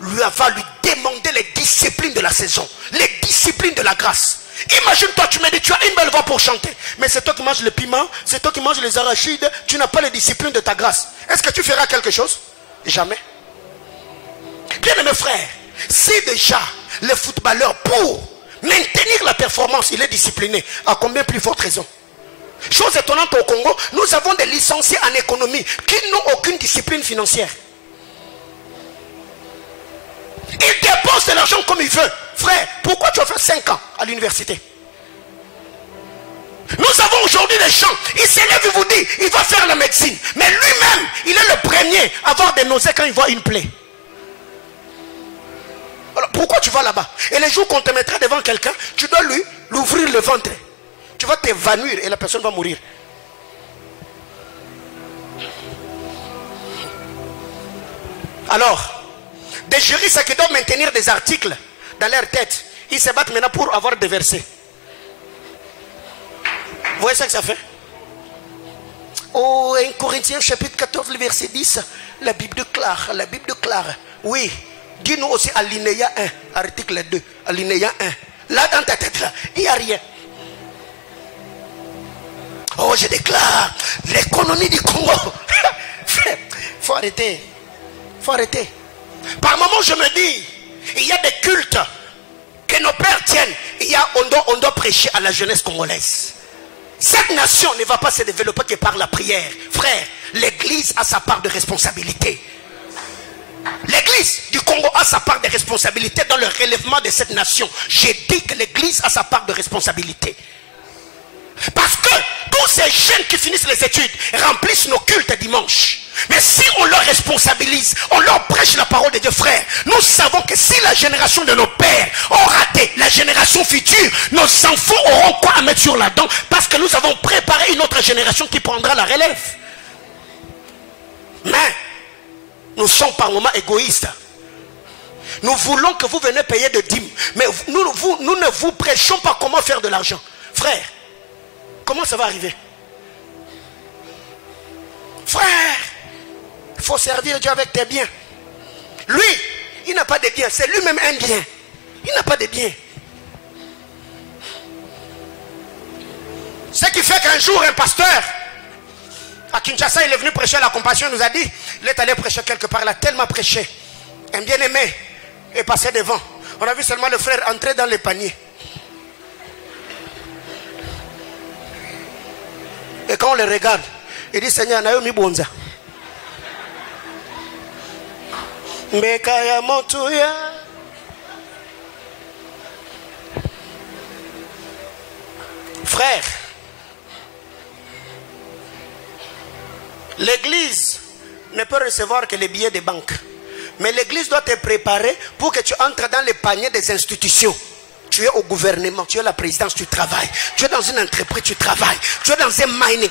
lui va lui demander les disciplines de la saison, les disciplines de la grâce. Imagine-toi, tu me dis, tu as une belle voix pour chanter, mais c'est toi qui manges le piment, c'est toi qui manges les arachides, tu n'as pas les disciplines de ta grâce. Est-ce que tu feras quelque chose? Jamais. Bien aimé frère, si déjà le footballeur pour maintenir la performance, il est discipliné, à combien plus forte raison? Chose étonnante au Congo, nous avons des licenciés en économie qui n'ont aucune discipline financière. Ils dépensent de l'argent comme ils veulent. Frère, pourquoi tu as fait 5 ans à l'université? Nous avons aujourd'hui des gens, il s'élève, il vous dit, il va faire la médecine. Mais lui-même, il est le premier à avoir des nausées quand il voit une plaie. Alors pourquoi tu vas là-bas? Et les jours qu'on te mettra devant quelqu'un, tu dois lui ouvrir le ventre. Tu vas t'évanouir et la personne va mourir. Alors, des juristes qui doivent maintenir des articles dans leur tête, ils se battent maintenant pour avoir des versets. voyez ça que ça fait? Oh, 1 Corinthiens chapitre 14, le verset 10, la Bible déclare, oui, dis-nous aussi alinéa 1, article 2, alinéa 1. Là dans ta tête, là, il n'y a rien. Oh, je déclare l'économie du Congo. Faut arrêter. Par moments, je me dis, il y a des cultes que nos pères tiennent. On doit prêcher à la jeunesse congolaise. Cette nation ne va pas se développer que par la prière. Frère, l'église a sa part de responsabilité. L'église du Congo a sa part de responsabilité dans le relèvement de cette nation. J'ai dit que l'église a sa part de responsabilité. Parce que tous ces jeunes qui finissent les études remplissent nos cultes dimanche. Mais si on leur responsabilise, on leur prêche la parole de Dieu, frère, nous savons que si la génération de nos pères ont raté, la génération future, nos enfants auront quoi à mettre sur la dent, parce que nous avons préparé une autre génération qui prendra la relève. Mais nous sommes par moments égoïstes. Nous voulons que vous venez payer de dîmes, mais nous ne vous prêchons pas comment faire de l'argent. Frère, comment ça va arriver? Frère, il faut servir Dieu avec tes biens. Lui, il n'a pas de biens, c'est lui-même un bien. Il n'a pas de biens. Ce qui fait qu'un jour, un pasteur à Kinshasa, il est venu prêcher à la compassion, il nous a dit, il est allé prêcher quelque part, il a tellement prêché. Un bien-aimé est passé devant. On a vu seulement le frère entrer dans les paniers. Et quand on le regarde, il dit, Seigneur, Naomi Bonza. Mbekaya Motuya. Frère, l'église ne peut recevoir que les billets des banques. Mais l'église doit te préparer pour que tu entres dans les paniers des institutions. Tu es au gouvernement, tu es à la présidence, tu travailles. Tu es dans une entreprise, tu travailles. Tu es dans un mining.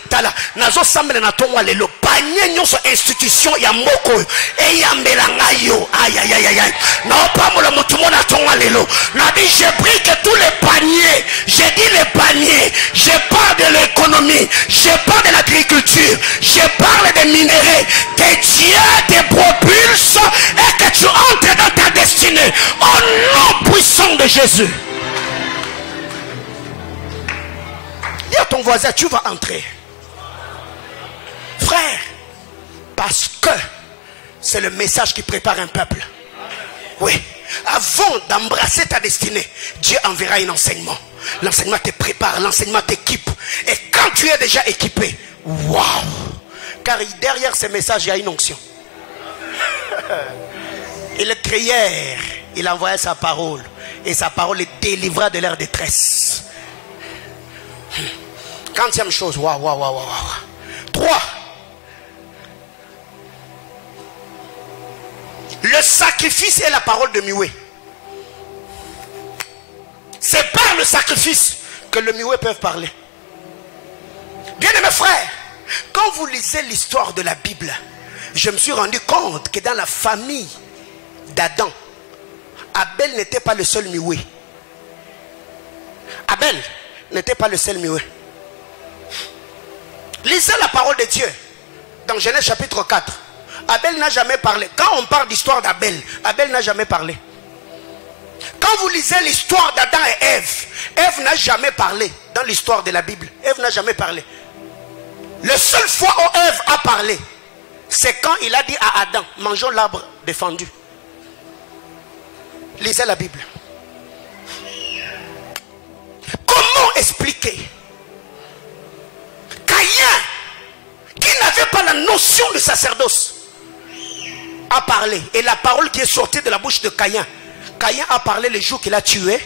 Nazo samble na tonwa lelo. Panier nyoso institution ya moko. Et ya melangayo. Aïe aïe aïe aïe. Non pas mo le mutumo na tonwa lelo. Na dit j'ai pris que tous les paniers. J'ai dit les paniers. Je parle de l'économie. Je parle de l'agriculture. Je parle des minéraux. Que Dieu te propulse et que tu entres dans ta destinée. Au nom puissant de Jésus. Dis à ton voisin, tu vas entrer. Frère, parce que c'est le message qui prépare un peuple. Oui, avant d'embrasser ta destinée, Dieu enverra un enseignement. L'enseignement te prépare, l'enseignement t'équipe. Et quand tu es déjà équipé, waouh! Car derrière ce message, il y a une onction. Il est crièrent, il envoya sa parole. Et sa parole les délivra de leur détresse. 40e chose, waouh. 3. Le sacrifice est la parole de Mioué. C'est par le sacrifice que le Mioué peuvent parler. Bien-aimés frères, quand vous lisez l'histoire de la Bible, je me suis rendu compte que dans la famille d'Adam, Abel n'était pas le seul Mioué. Abel n'était pas le seul Mioué. Lisez la parole de Dieu dans Genèse chapitre 4. Abel n'a jamais parlé. Quand on parle d'histoire d'Abel, Abel n'a jamais parlé. Quand vous lisez l'histoire d'Adam et Ève, Ève n'a jamais parlé dans l'histoire de la Bible. Ève n'a jamais parlé. La seule fois où Ève a parlé, c'est quand il a dit à Adam, mangeons l'arbre défendu. Lisez la Bible. Comment expliquer Caïn, qui n'avait pas la notion de sacerdoce, a parlé. Et la parole qui est sortie de la bouche de Caïn, Caïn a parlé le jour qu'il a tué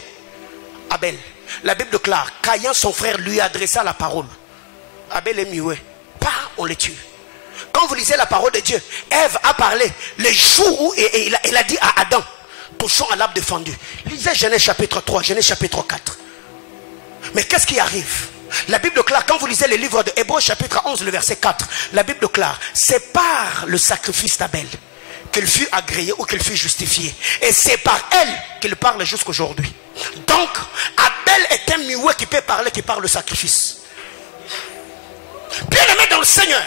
Abel. La Bible déclare, Caïn, son frère, lui adressa la parole. Abel est muet. Pas, on le tue. Quand vous lisez la parole de Dieu, Ève a parlé le jour où il a dit à Adam, touchons à l'arbre défendu. Lisez Genèse chapitre 3, Genèse chapitre 4. Mais qu'est-ce qui arrive? La Bible déclare, quand vous lisez le livre de Hébreux chapitre 11, le verset 4, la Bible déclare, c'est par le sacrifice d'Abel qu'il fut agréé ou qu'il fut justifié. Et c'est par elle qu'il parle jusqu'aujourd'hui. Donc, Abel est un muet qui peut parler, qui parle le sacrifice. Bien-aimé dans le Seigneur,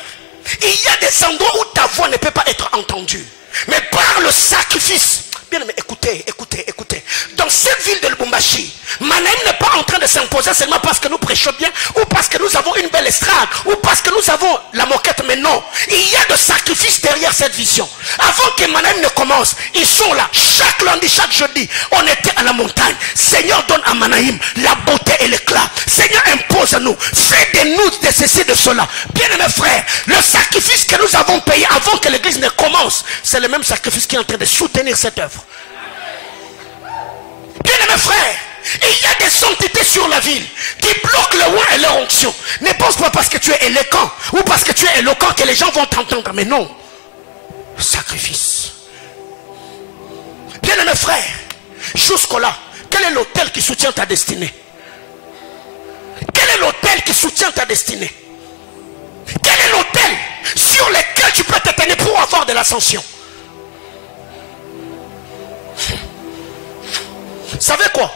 il y a des endroits où ta voix ne peut pas être entendue. Mais par le sacrifice, bien-aimé, écoutez, écoutez, écoutez. Dans cette ville de Lubumbashi, Manaïm n'est pas en train de s'imposer seulement parce que nous prêchons bien, ou parce que nous avons une belle estrade, ou parce que nous avons la moquette, mais non. Il y a de sacrifices derrière cette vision. Avant que Manaïm ne commence, ils sont là. Chaque lundi, chaque jeudi, on était à la montagne. Seigneur, donne à Manaïm la beauté et l'éclat. Seigneur, impose à nous. Fais de nous de ceci, de cela. Bien-aimés frères, le sacrifice que nous avons payé avant que l'église ne commence, c'est le même sacrifice qui est en train de soutenir cette œuvre. Bien-aimés frères, il y a des entités sur la ville qui bloquent le oint et leur onction. Ne pense pas parce que tu es éloquent ou parce que tu es éloquent que les gens vont t'entendre. Mais non. Sacrifice. Bien-aimés frères, jusque-là, quel est l'autel qui soutient ta destinée? Quel est l'autel qui soutient ta destinée? Quel est l'autel sur lequel tu peux te tenir pour avoir de l'ascension? Vous savez quoi?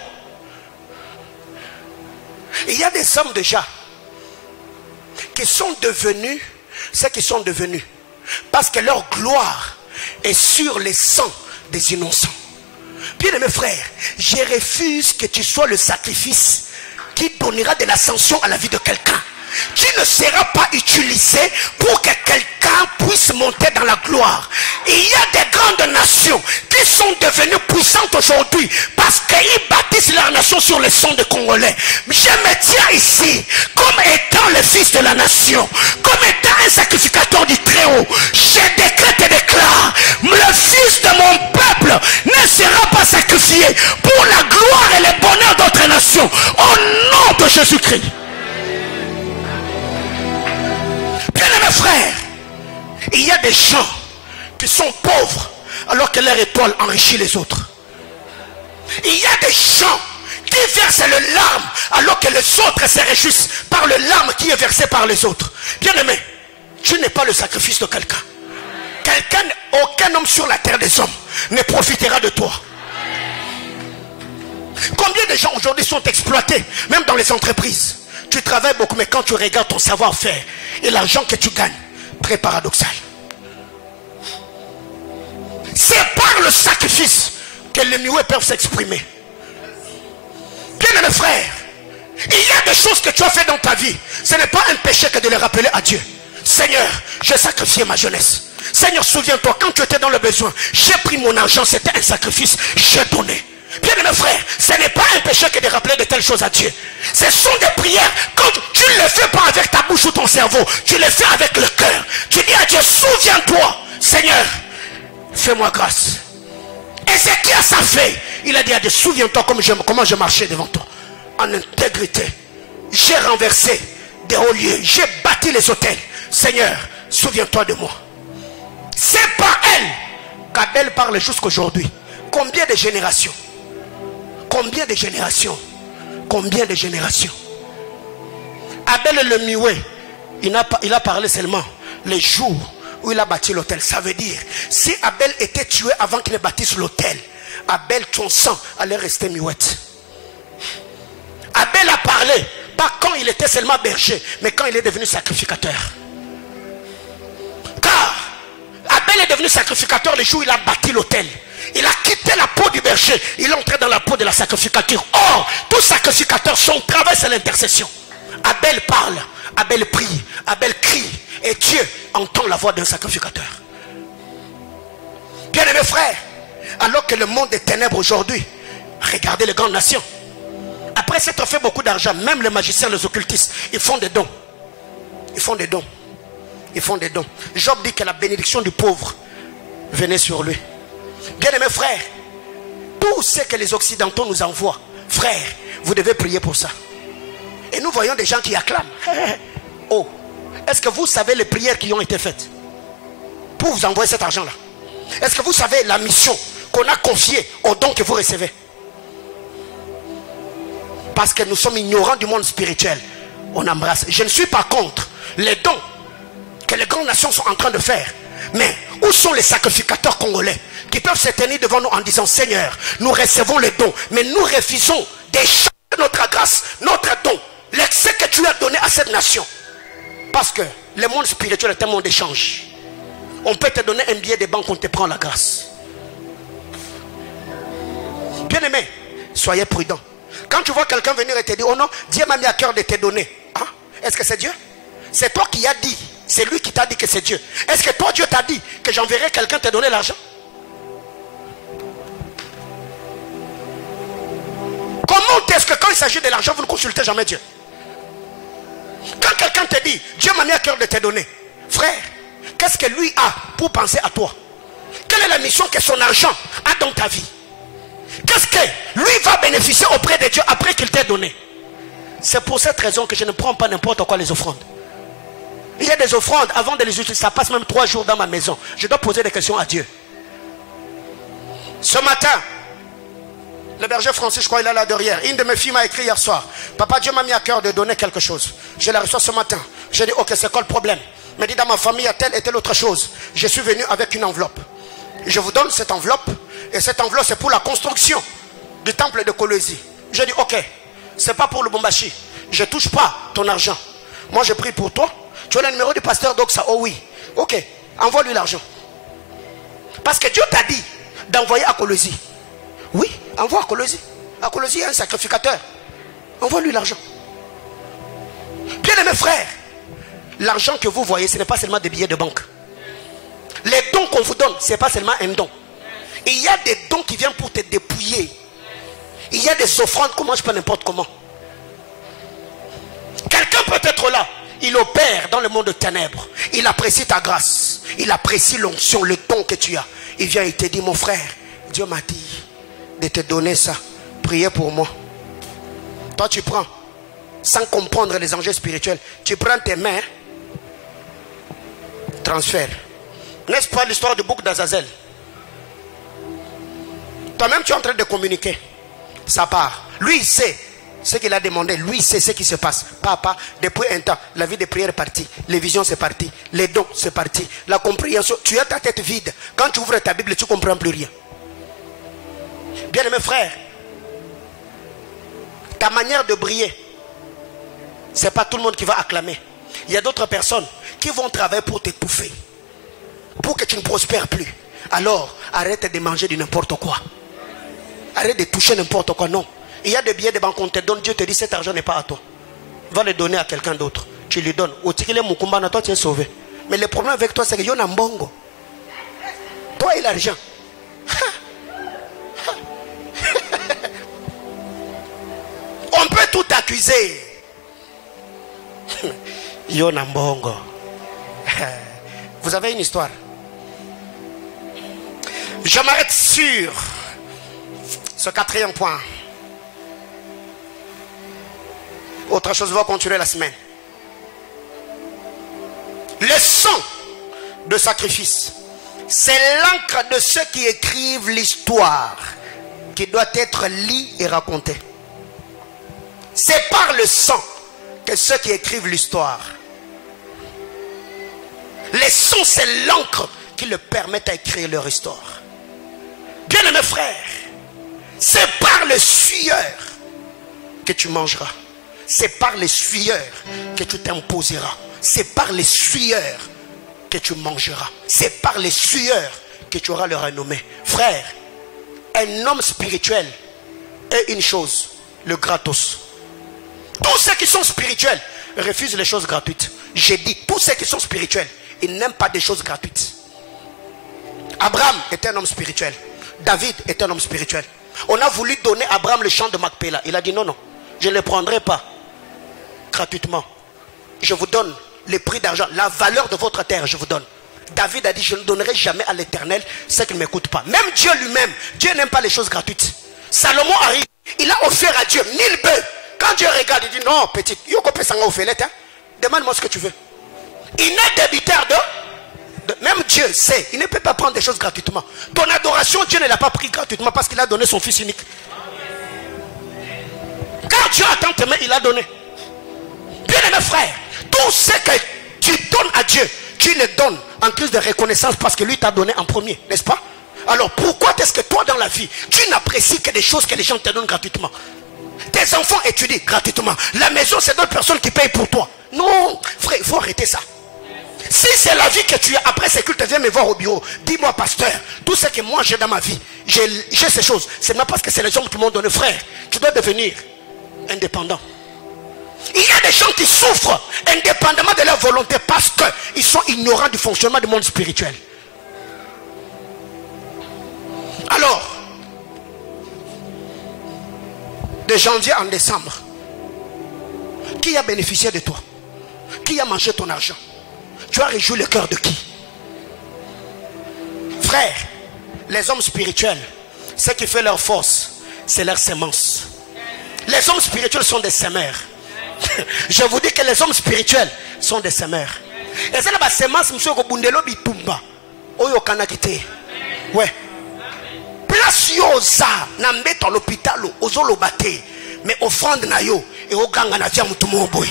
Il y a des hommes déjà qui sont devenus ce qu'ils sont devenus parce que leur gloire est sur les sangs des innocents. Bien-aimés frères, je refuse que tu sois le sacrifice qui donnera de l'ascension à la vie de quelqu'un. Tu ne seras pas utilisé pour que quelqu'un puisse monter dans la gloire. Il y a des grandes nations qui sont devenues puissantes aujourd'hui parce qu'ils bâtissent leur nation sur le sang des Congolais. Je me tiens ici comme étant le fils de la nation, comme étant un sacrificateur du Très-Haut. Je décrète et déclare, le fils de mon peuple ne sera pas sacrifié pour la gloire et le bonheur d'autres nations. Au nom de Jésus-Christ. Bien-aimés frères, il y a des gens qui sont pauvres alors que leur étoile enrichit les autres. Il y a des gens qui versent le larme alors que les autres se réjouissent par le larme qui est versé par les autres. Bien-aimé, tu n'es pas le sacrifice de quelqu'un. Aucun homme sur la terre des hommes ne profitera de toi. Combien de gens aujourd'hui sont exploités, même dans les entreprises? Tu travailles beaucoup, mais quand tu regardes ton savoir-faire et l'argent que tu gagnes, très paradoxal. C'est par le sacrifice que les muets peuvent s'exprimer. Bien-aimés frères, il y a des choses que tu as fait dans ta vie. Ce n'est pas un péché que de les rappeler à Dieu. Seigneur, j'ai sacrifié ma jeunesse. Seigneur, souviens-toi, quand tu étais dans le besoin, j'ai pris mon argent, c'était un sacrifice, j'ai donné. Bien-aimés frères, ce n'est pas un péché que de rappeler de telles choses à Dieu. Ce sont des prières. Quand tu ne le fais pas avec ta bouche ou ton cerveau, tu le fais avec le cœur. Tu dis à Dieu, souviens-toi, Seigneur, fais-moi grâce. Ézéchias a fait. Il a dit à Dieu, souviens-toi comment je marchais devant toi. En intégrité. J'ai renversé des hauts lieux. J'ai bâti les autels. Seigneur, souviens-toi de moi. C'est par elle qu'Abel parle jusqu'aujourd'hui. Combien de générations? Combien de générations? Combien de générations? Abel le Mioué, il a parlé seulement les jours où il a bâti l'autel. Ça veut dire, si Abel était tué avant qu'il ne bâtisse l'autel, Abel, ton sang allait rester miouette. Abel a parlé, pas quand il était seulement berger, mais quand il est devenu sacrificateur. Car Abel est devenu sacrificateur le jour où il a bâti l'autel. Il a quitté la peau du berger, il est entré dans la peau de la sacrificature. Or, tout sacrificateur, son travail c'est l'intercession. Abel parle, Abel prie, Abel crie, et Dieu entend la voix d'un sacrificateur. Bien-aimés frères, alors que le monde est ténèbres aujourd'hui, regardez les grandes nations. Après s'être fait beaucoup d'argent, même les magiciens, les occultistes, ils font des dons. Ils font des dons. Ils font des dons. Job dit que la bénédiction du pauvre venait sur lui. Bien-aimés frères, tout ce que les Occidentaux nous envoient, frères, vous devez prier pour ça. Et nous voyons des gens qui acclament. Oh, est-ce que vous savez les prières qui ont été faites pour vous envoyer cet argent-là? Est-ce que vous savez la mission qu'on a confiée aux dons que vous recevez? Parce que nous sommes ignorants du monde spirituel, on embrasse. Je ne suis pas contre les dons que les grandes nations sont en train de faire. Mais où sont les sacrificateurs congolais qui peuvent se tenir devant nous en disant, Seigneur, nous recevons les dons, mais nous refusons d'échanger notre grâce, notre don, l'excès que tu as donné à cette nation. Parce que le monde spirituel est un monde d'échange. On peut te donner un billet de banque, on te prend la grâce. Bien aimé, soyez prudents. Quand tu vois quelqu'un venir et te dire, oh non, Dieu m'a mis à cœur de te donner. Hein? Est-ce que c'est Dieu? C'est toi qui as dit. C'est lui qui t'a dit que c'est Dieu. Est-ce que toi, Dieu t'a dit que j'enverrai quelqu'un te donner l'argent? Comment est-ce que quand il s'agit de l'argent, vous ne consultez jamais Dieu? Quand quelqu'un te dit, Dieu m'a mis à cœur de te donner, frère, qu'est-ce que lui a pour penser à toi? Quelle est la mission que son argent a dans ta vie? Qu'est-ce que lui va bénéficier auprès de Dieu après qu'il t'ait donné? C'est pour cette raison que je ne prends pas n'importe quoi les offrandes. Il y a des offrandes, avant de les utiliser, ça passe même 3 jours dans ma maison. Je dois poser des questions à Dieu. Ce matin, le berger Francis, je crois il est là derrière. Une de mes filles m'a écrit hier soir. Papa, Dieu m'a mis à cœur de donner quelque chose. Je la reçois ce matin. J'ai dit, ok, c'est quoi le problème? Il m'a dit, dans ma famille, il y a telle et telle autre chose. Je suis venu avec une enveloppe. Je vous donne cette enveloppe. Et cette enveloppe, c'est pour la construction du temple de Colosie. J'ai dit, ok, c'est pas pour le Bombashi. Je ne touche pas ton argent. Moi, je prie pour toi. Tu as le numéro du pasteur Doxa? Oh oui. Ok, envoie-lui l'argent. Parce que Dieu t'a dit d'envoyer à Colosie. Oui, envoie à Colosie. À Colosie, il y a un sacrificateur. Envoie-lui l'argent. Bien aimés frères, l'argent que vous voyez, ce n'est pas seulement des billets de banque. Les dons qu'on vous donne, ce n'est pas seulement un don. Il y a des dons qui viennent pour te dépouiller. Il y a des offrandes qu'on mange pas n'importe comment. Quelqu'un peut être là. Il opère dans le monde de ténèbres. Il apprécie ta grâce. Il apprécie l'onction, le don que tu as. Il vient et te dit, mon frère, Dieu m'a dit de te donner ça. Priez pour moi. Toi tu prends, sans comprendre les enjeux spirituels, tu prends tes mains, transfert. N'est-ce pas l'histoire du bouc d'Azazel? Toi-même tu es en train de communiquer. Ça part. Lui il sait ce qu'il a demandé. Lui il sait ce qui se passe. Papa, depuis un temps, la vie de prière est partie. Les visions c'est parti. Les dons c'est parti. La compréhension, tu as ta tête vide. Quand tu ouvres ta Bible, tu ne comprends plus rien. Bien aimé frère, ta manière de briller, ce n'est pas tout le monde qui va acclamer. Il y a d'autres personnes qui vont travailler pour t'étouffer, pour que tu ne prospères plus. Alors, arrête de manger de n'importe quoi. Arrête de toucher n'importe quoi. Non. Il y a des billets de banque qu'on te donne. Dieu te dit, cet argent n'est pas à toi. Va le donner à quelqu'un d'autre. Tu lui donnes. Au tigre Mukumbana, toi tu es sauvé. Mais le problème avec toi, c'est que y en a mbongo. Toi et l'argent. On peut tout accuser. Yona mbongo. Vous avez une histoire. Je m'arrête sur ce 4e point. Autre chose va continuer la semaine. Le sang de sacrifice, c'est l'encre de ceux qui écrivent l'histoire qui doit être lue et racontée. C'est par le sang que ceux qui écrivent l'histoire. Le sang, c'est l'encre qui leur permet d'écrire leur histoire. Bien aimé frère, c'est par le sueur que tu mangeras. C'est par les sueurs que tu t'imposeras. C'est par les sueurs que tu mangeras. C'est par les sueurs que tu auras le renommée. Frère, un homme spirituel est une chose, le gratos. Tous ceux qui sont spirituels refusent les choses gratuites. J'ai dit, tous ceux qui sont spirituels, ils n'aiment pas des choses gratuites. Abraham était un homme spirituel. David est un homme spirituel. On a voulu donner à Abraham le champ de Macpéla. Il a dit non, non, je ne le prendrai pas gratuitement. Je vous donne les prix d'argent, la valeur de votre terre, je vous donne. David a dit, je ne donnerai jamais à l'Éternel ce qui ne m'écoute pas. Même Dieu lui-même, Dieu n'aime pas les choses gratuites. Salomon arrive, il a offert à Dieu 1000 bœufs. Quand Dieu regarde, il dit, non, petit, demande-moi ce que tu veux. Il n'est débiteur de... Même Dieu sait, il ne peut pas prendre des choses gratuitement. Ton adoration, Dieu ne l'a pas pris gratuitement parce qu'il a donné son fils unique. Quand Dieu a tant aimé, il a donné. Bien aimé frère, tout ce que tu donnes à Dieu, tu le donnes en guise de reconnaissance parce que lui t'a donné en premier, n'est-ce pas? Alors pourquoi est-ce que toi dans la vie, tu n'apprécies que des choses que les gens te donnent gratuitement? Tes enfants étudient gratuitement. La maison, c'est d'autres personnes qui payent pour toi. Non, frère, il faut arrêter que ça. Si c'est la vie que tu as, après ces cultes, viens me voir au bureau. Dis-moi, pasteur, tout ce que moi j'ai dans ma vie, j'ai ces choses. C'est même parce que c'est les hommes qui m'ont donné, frère. Tu dois devenir indépendant. Il y a des gens qui souffrent indépendamment de leur volonté parce qu'ils sont ignorants du fonctionnement du monde spirituel. Alors, de janvier en décembre, qui a bénéficié de toi? Qui a mangé ton argent? Tu as réjoui le cœur de qui? Frère, les hommes spirituels, ce qui fait leur force, c'est leur sémence. Les hommes spirituels sont des sémeurs. Je vous dis que les hommes spirituels sont des sémeurs. Et c'est la sémence, monsieur Gobundelo Bitumba. Oyo kanakite. Ouais. Place yoza, nambe dans l'hôpital, ozo lobate. Mais offrande na yo, et au ganga na via mutumo boy.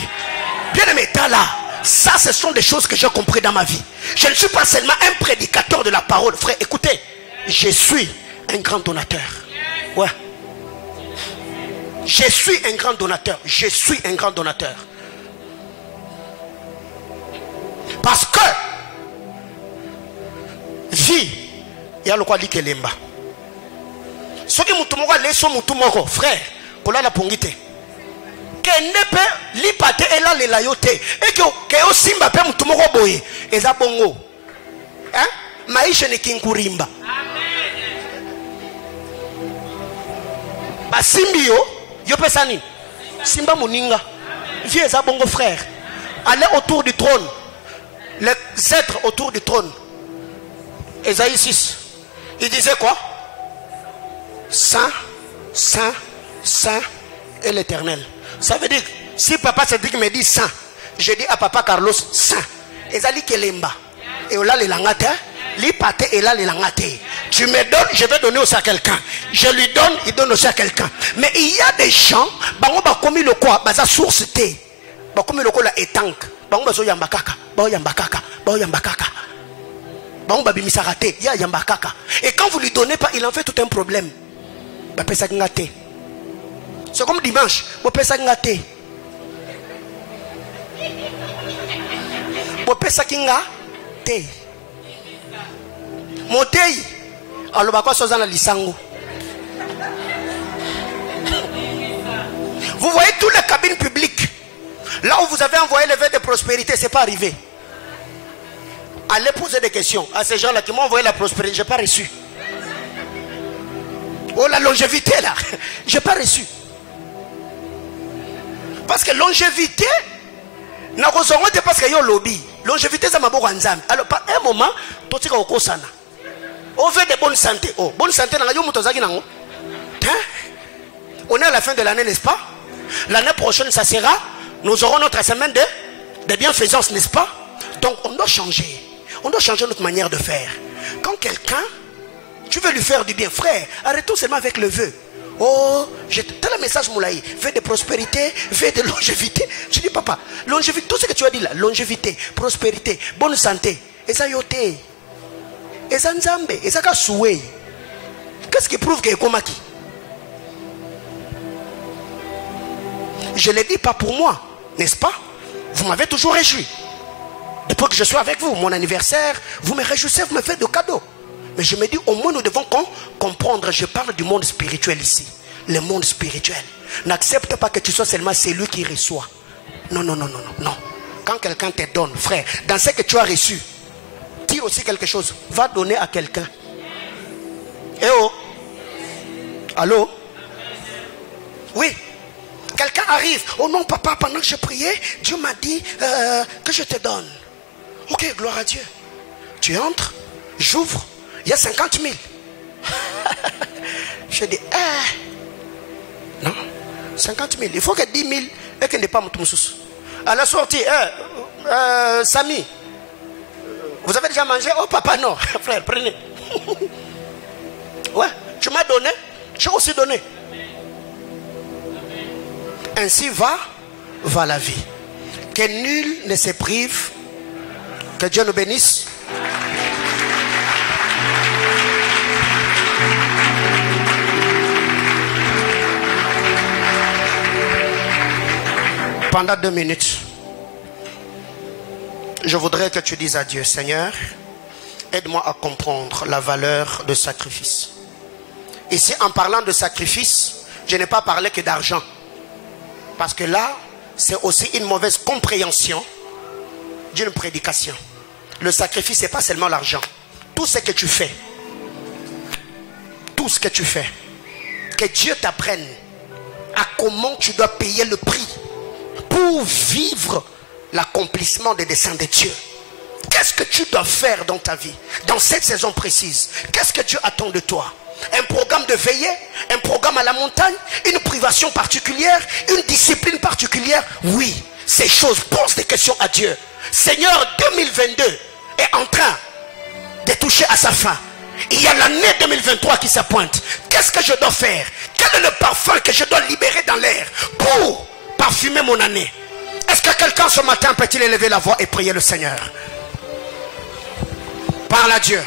Bien aimé, là. Ça, ce sont des choses que j'ai compris dans ma vie. Je ne suis pas seulement un prédicateur de la parole. Frère, écoutez, je suis un grand donateur. Ouais. Je suis un grand donateur. Je suis un grand donateur. Parce que vie, il y a le quoi dit que lemba. Ce qui mutumoko leso mutumoko, frère, pour la pongite. Kenepe lipate ela le layote et que o simba pe mutumoko boye eza bongo hein maisha ni kinkurimba ba simbi yo pesa nini simba muninga vie eza bongo frère. Allez autour du trône, les êtres autour du trône. Ésaïe 6, il disait quoi? Saint, Saint, Saint et l'Éternel. Ça veut dire, si papa Cédric me dit saint, je dis à papa Carlos saint. Ezali kelemba. Et là les langate, li pate et là les langate. Tu me donnes, je vais donner aussi à quelqu'un. Je lui donne, il donne aussi à quelqu'un. Mais il y a des gens, bango ba komi le quoi, baza source té. Ba komi le quoi la etank. Bango bazo yambakaka, ba yambakaka, ba yambakaka. Bango ba bimisarate, ya yambakaka. Et quand vous lui donnez pas, il en fait tout un problème. Ba pesa ngate. C'est comme dimanche, vous pouvez ça gâter. Vous pouvez ça gâter. Motei. Alors, quoi chose dans la lisango. Vous voyez toutes les cabines publiques. Là où vous avez envoyé le vœu de prospérité, c'est pas arrivé. Allez poser des questions à ces gens-là qui m'ont envoyé la prospérité. J'ai pas reçu. Oh, la longévité là, j'ai pas reçu. Parce que longévité, parce qu'il y a un lobby. Longévité, c'est ma bonne anzame. Alors, par un moment, tout ce qu'on a, on veut de bonne santé. Oh, bonne santé, on est à la fin de l'année, n'est-ce pas? L'année prochaine, ça sera, nous aurons notre semaine de bienfaisance, n'est-ce pas? Donc, on doit changer. On doit changer notre manière de faire. Quand quelqu'un, tu veux lui faire du bien, frère, arrêtons seulement avec le vœu. Oh, t'as le message Moulaï, vœu de prospérité, vœu de longévité. Je dis papa, longévité, tout ce que tu as dit là, longévité, prospérité, bonne santé, et ça yote, et ça nzambe, et ça kasoué. Qu'est-ce qui prouve que est comme qui? Je ne le dis pas pour moi, n'est-ce pas? Vous m'avez toujours réjoui. Depuis que je suis avec vous, mon anniversaire, vous me réjouissez, vous me faites de cadeaux. Mais je me dis, au moins nous devons comprendre, je parle du monde spirituel ici. Le monde spirituel. N'accepte pas que tu sois seulement celui qui reçoit. Non, non, non, non, non, non. Quand quelqu'un te donne, frère, dans ce que tu as reçu, dis aussi quelque chose. Va donner à quelqu'un. Eh oh. Allô? Oui. Quelqu'un arrive. Oh non, papa, pendant que je priais, Dieu m'a dit que je te donne. Ok, gloire à Dieu. Tu entres, j'ouvre. Il y a 50 000. Je dis, non, 50 000. Il faut que 10 000 et qu'il n'est pas mon moussous. À la sortie, Samy, vous avez déjà mangé? Oh papa, non. Frère, prenez. Ouais, tu m'as donné, j'ai aussi donné. Ainsi va la vie. Que nul ne se prive. Que Dieu nous bénisse. Pendant 2 minutes. Je voudrais que tu dises à Dieu, Seigneur, aide-moi à comprendre la valeur de sacrifice. Ici, en parlant de sacrifice, je n'ai pas parlé que d'argent. Parce que là, c'est aussi une mauvaise compréhension d'une prédication. Le sacrifice, ce n'est pas seulement l'argent. Tout ce que tu fais, tout ce que tu fais, que Dieu t'apprenne à comment tu dois payer le prix pour vivre l'accomplissement des desseins de Dieu. Qu'est-ce que tu dois faire dans ta vie, dans cette saison précise? Qu'est-ce que Dieu attend de toi? Un programme de veillée, un programme à la montagne, une privation particulière, une discipline particulière? Oui, ces choses, pose des questions à Dieu. Seigneur, 2022 est en train de toucher à sa fin. Il y a l'année 2023 qui s'appointe. Qu'est-ce que je dois faire? Quel est le parfum que je dois libérer dans l'air pour parfumer mon année? Est-ce que quelqu'un ce matin peut-il élever la voix et prier le Seigneur? Parle à Dieu.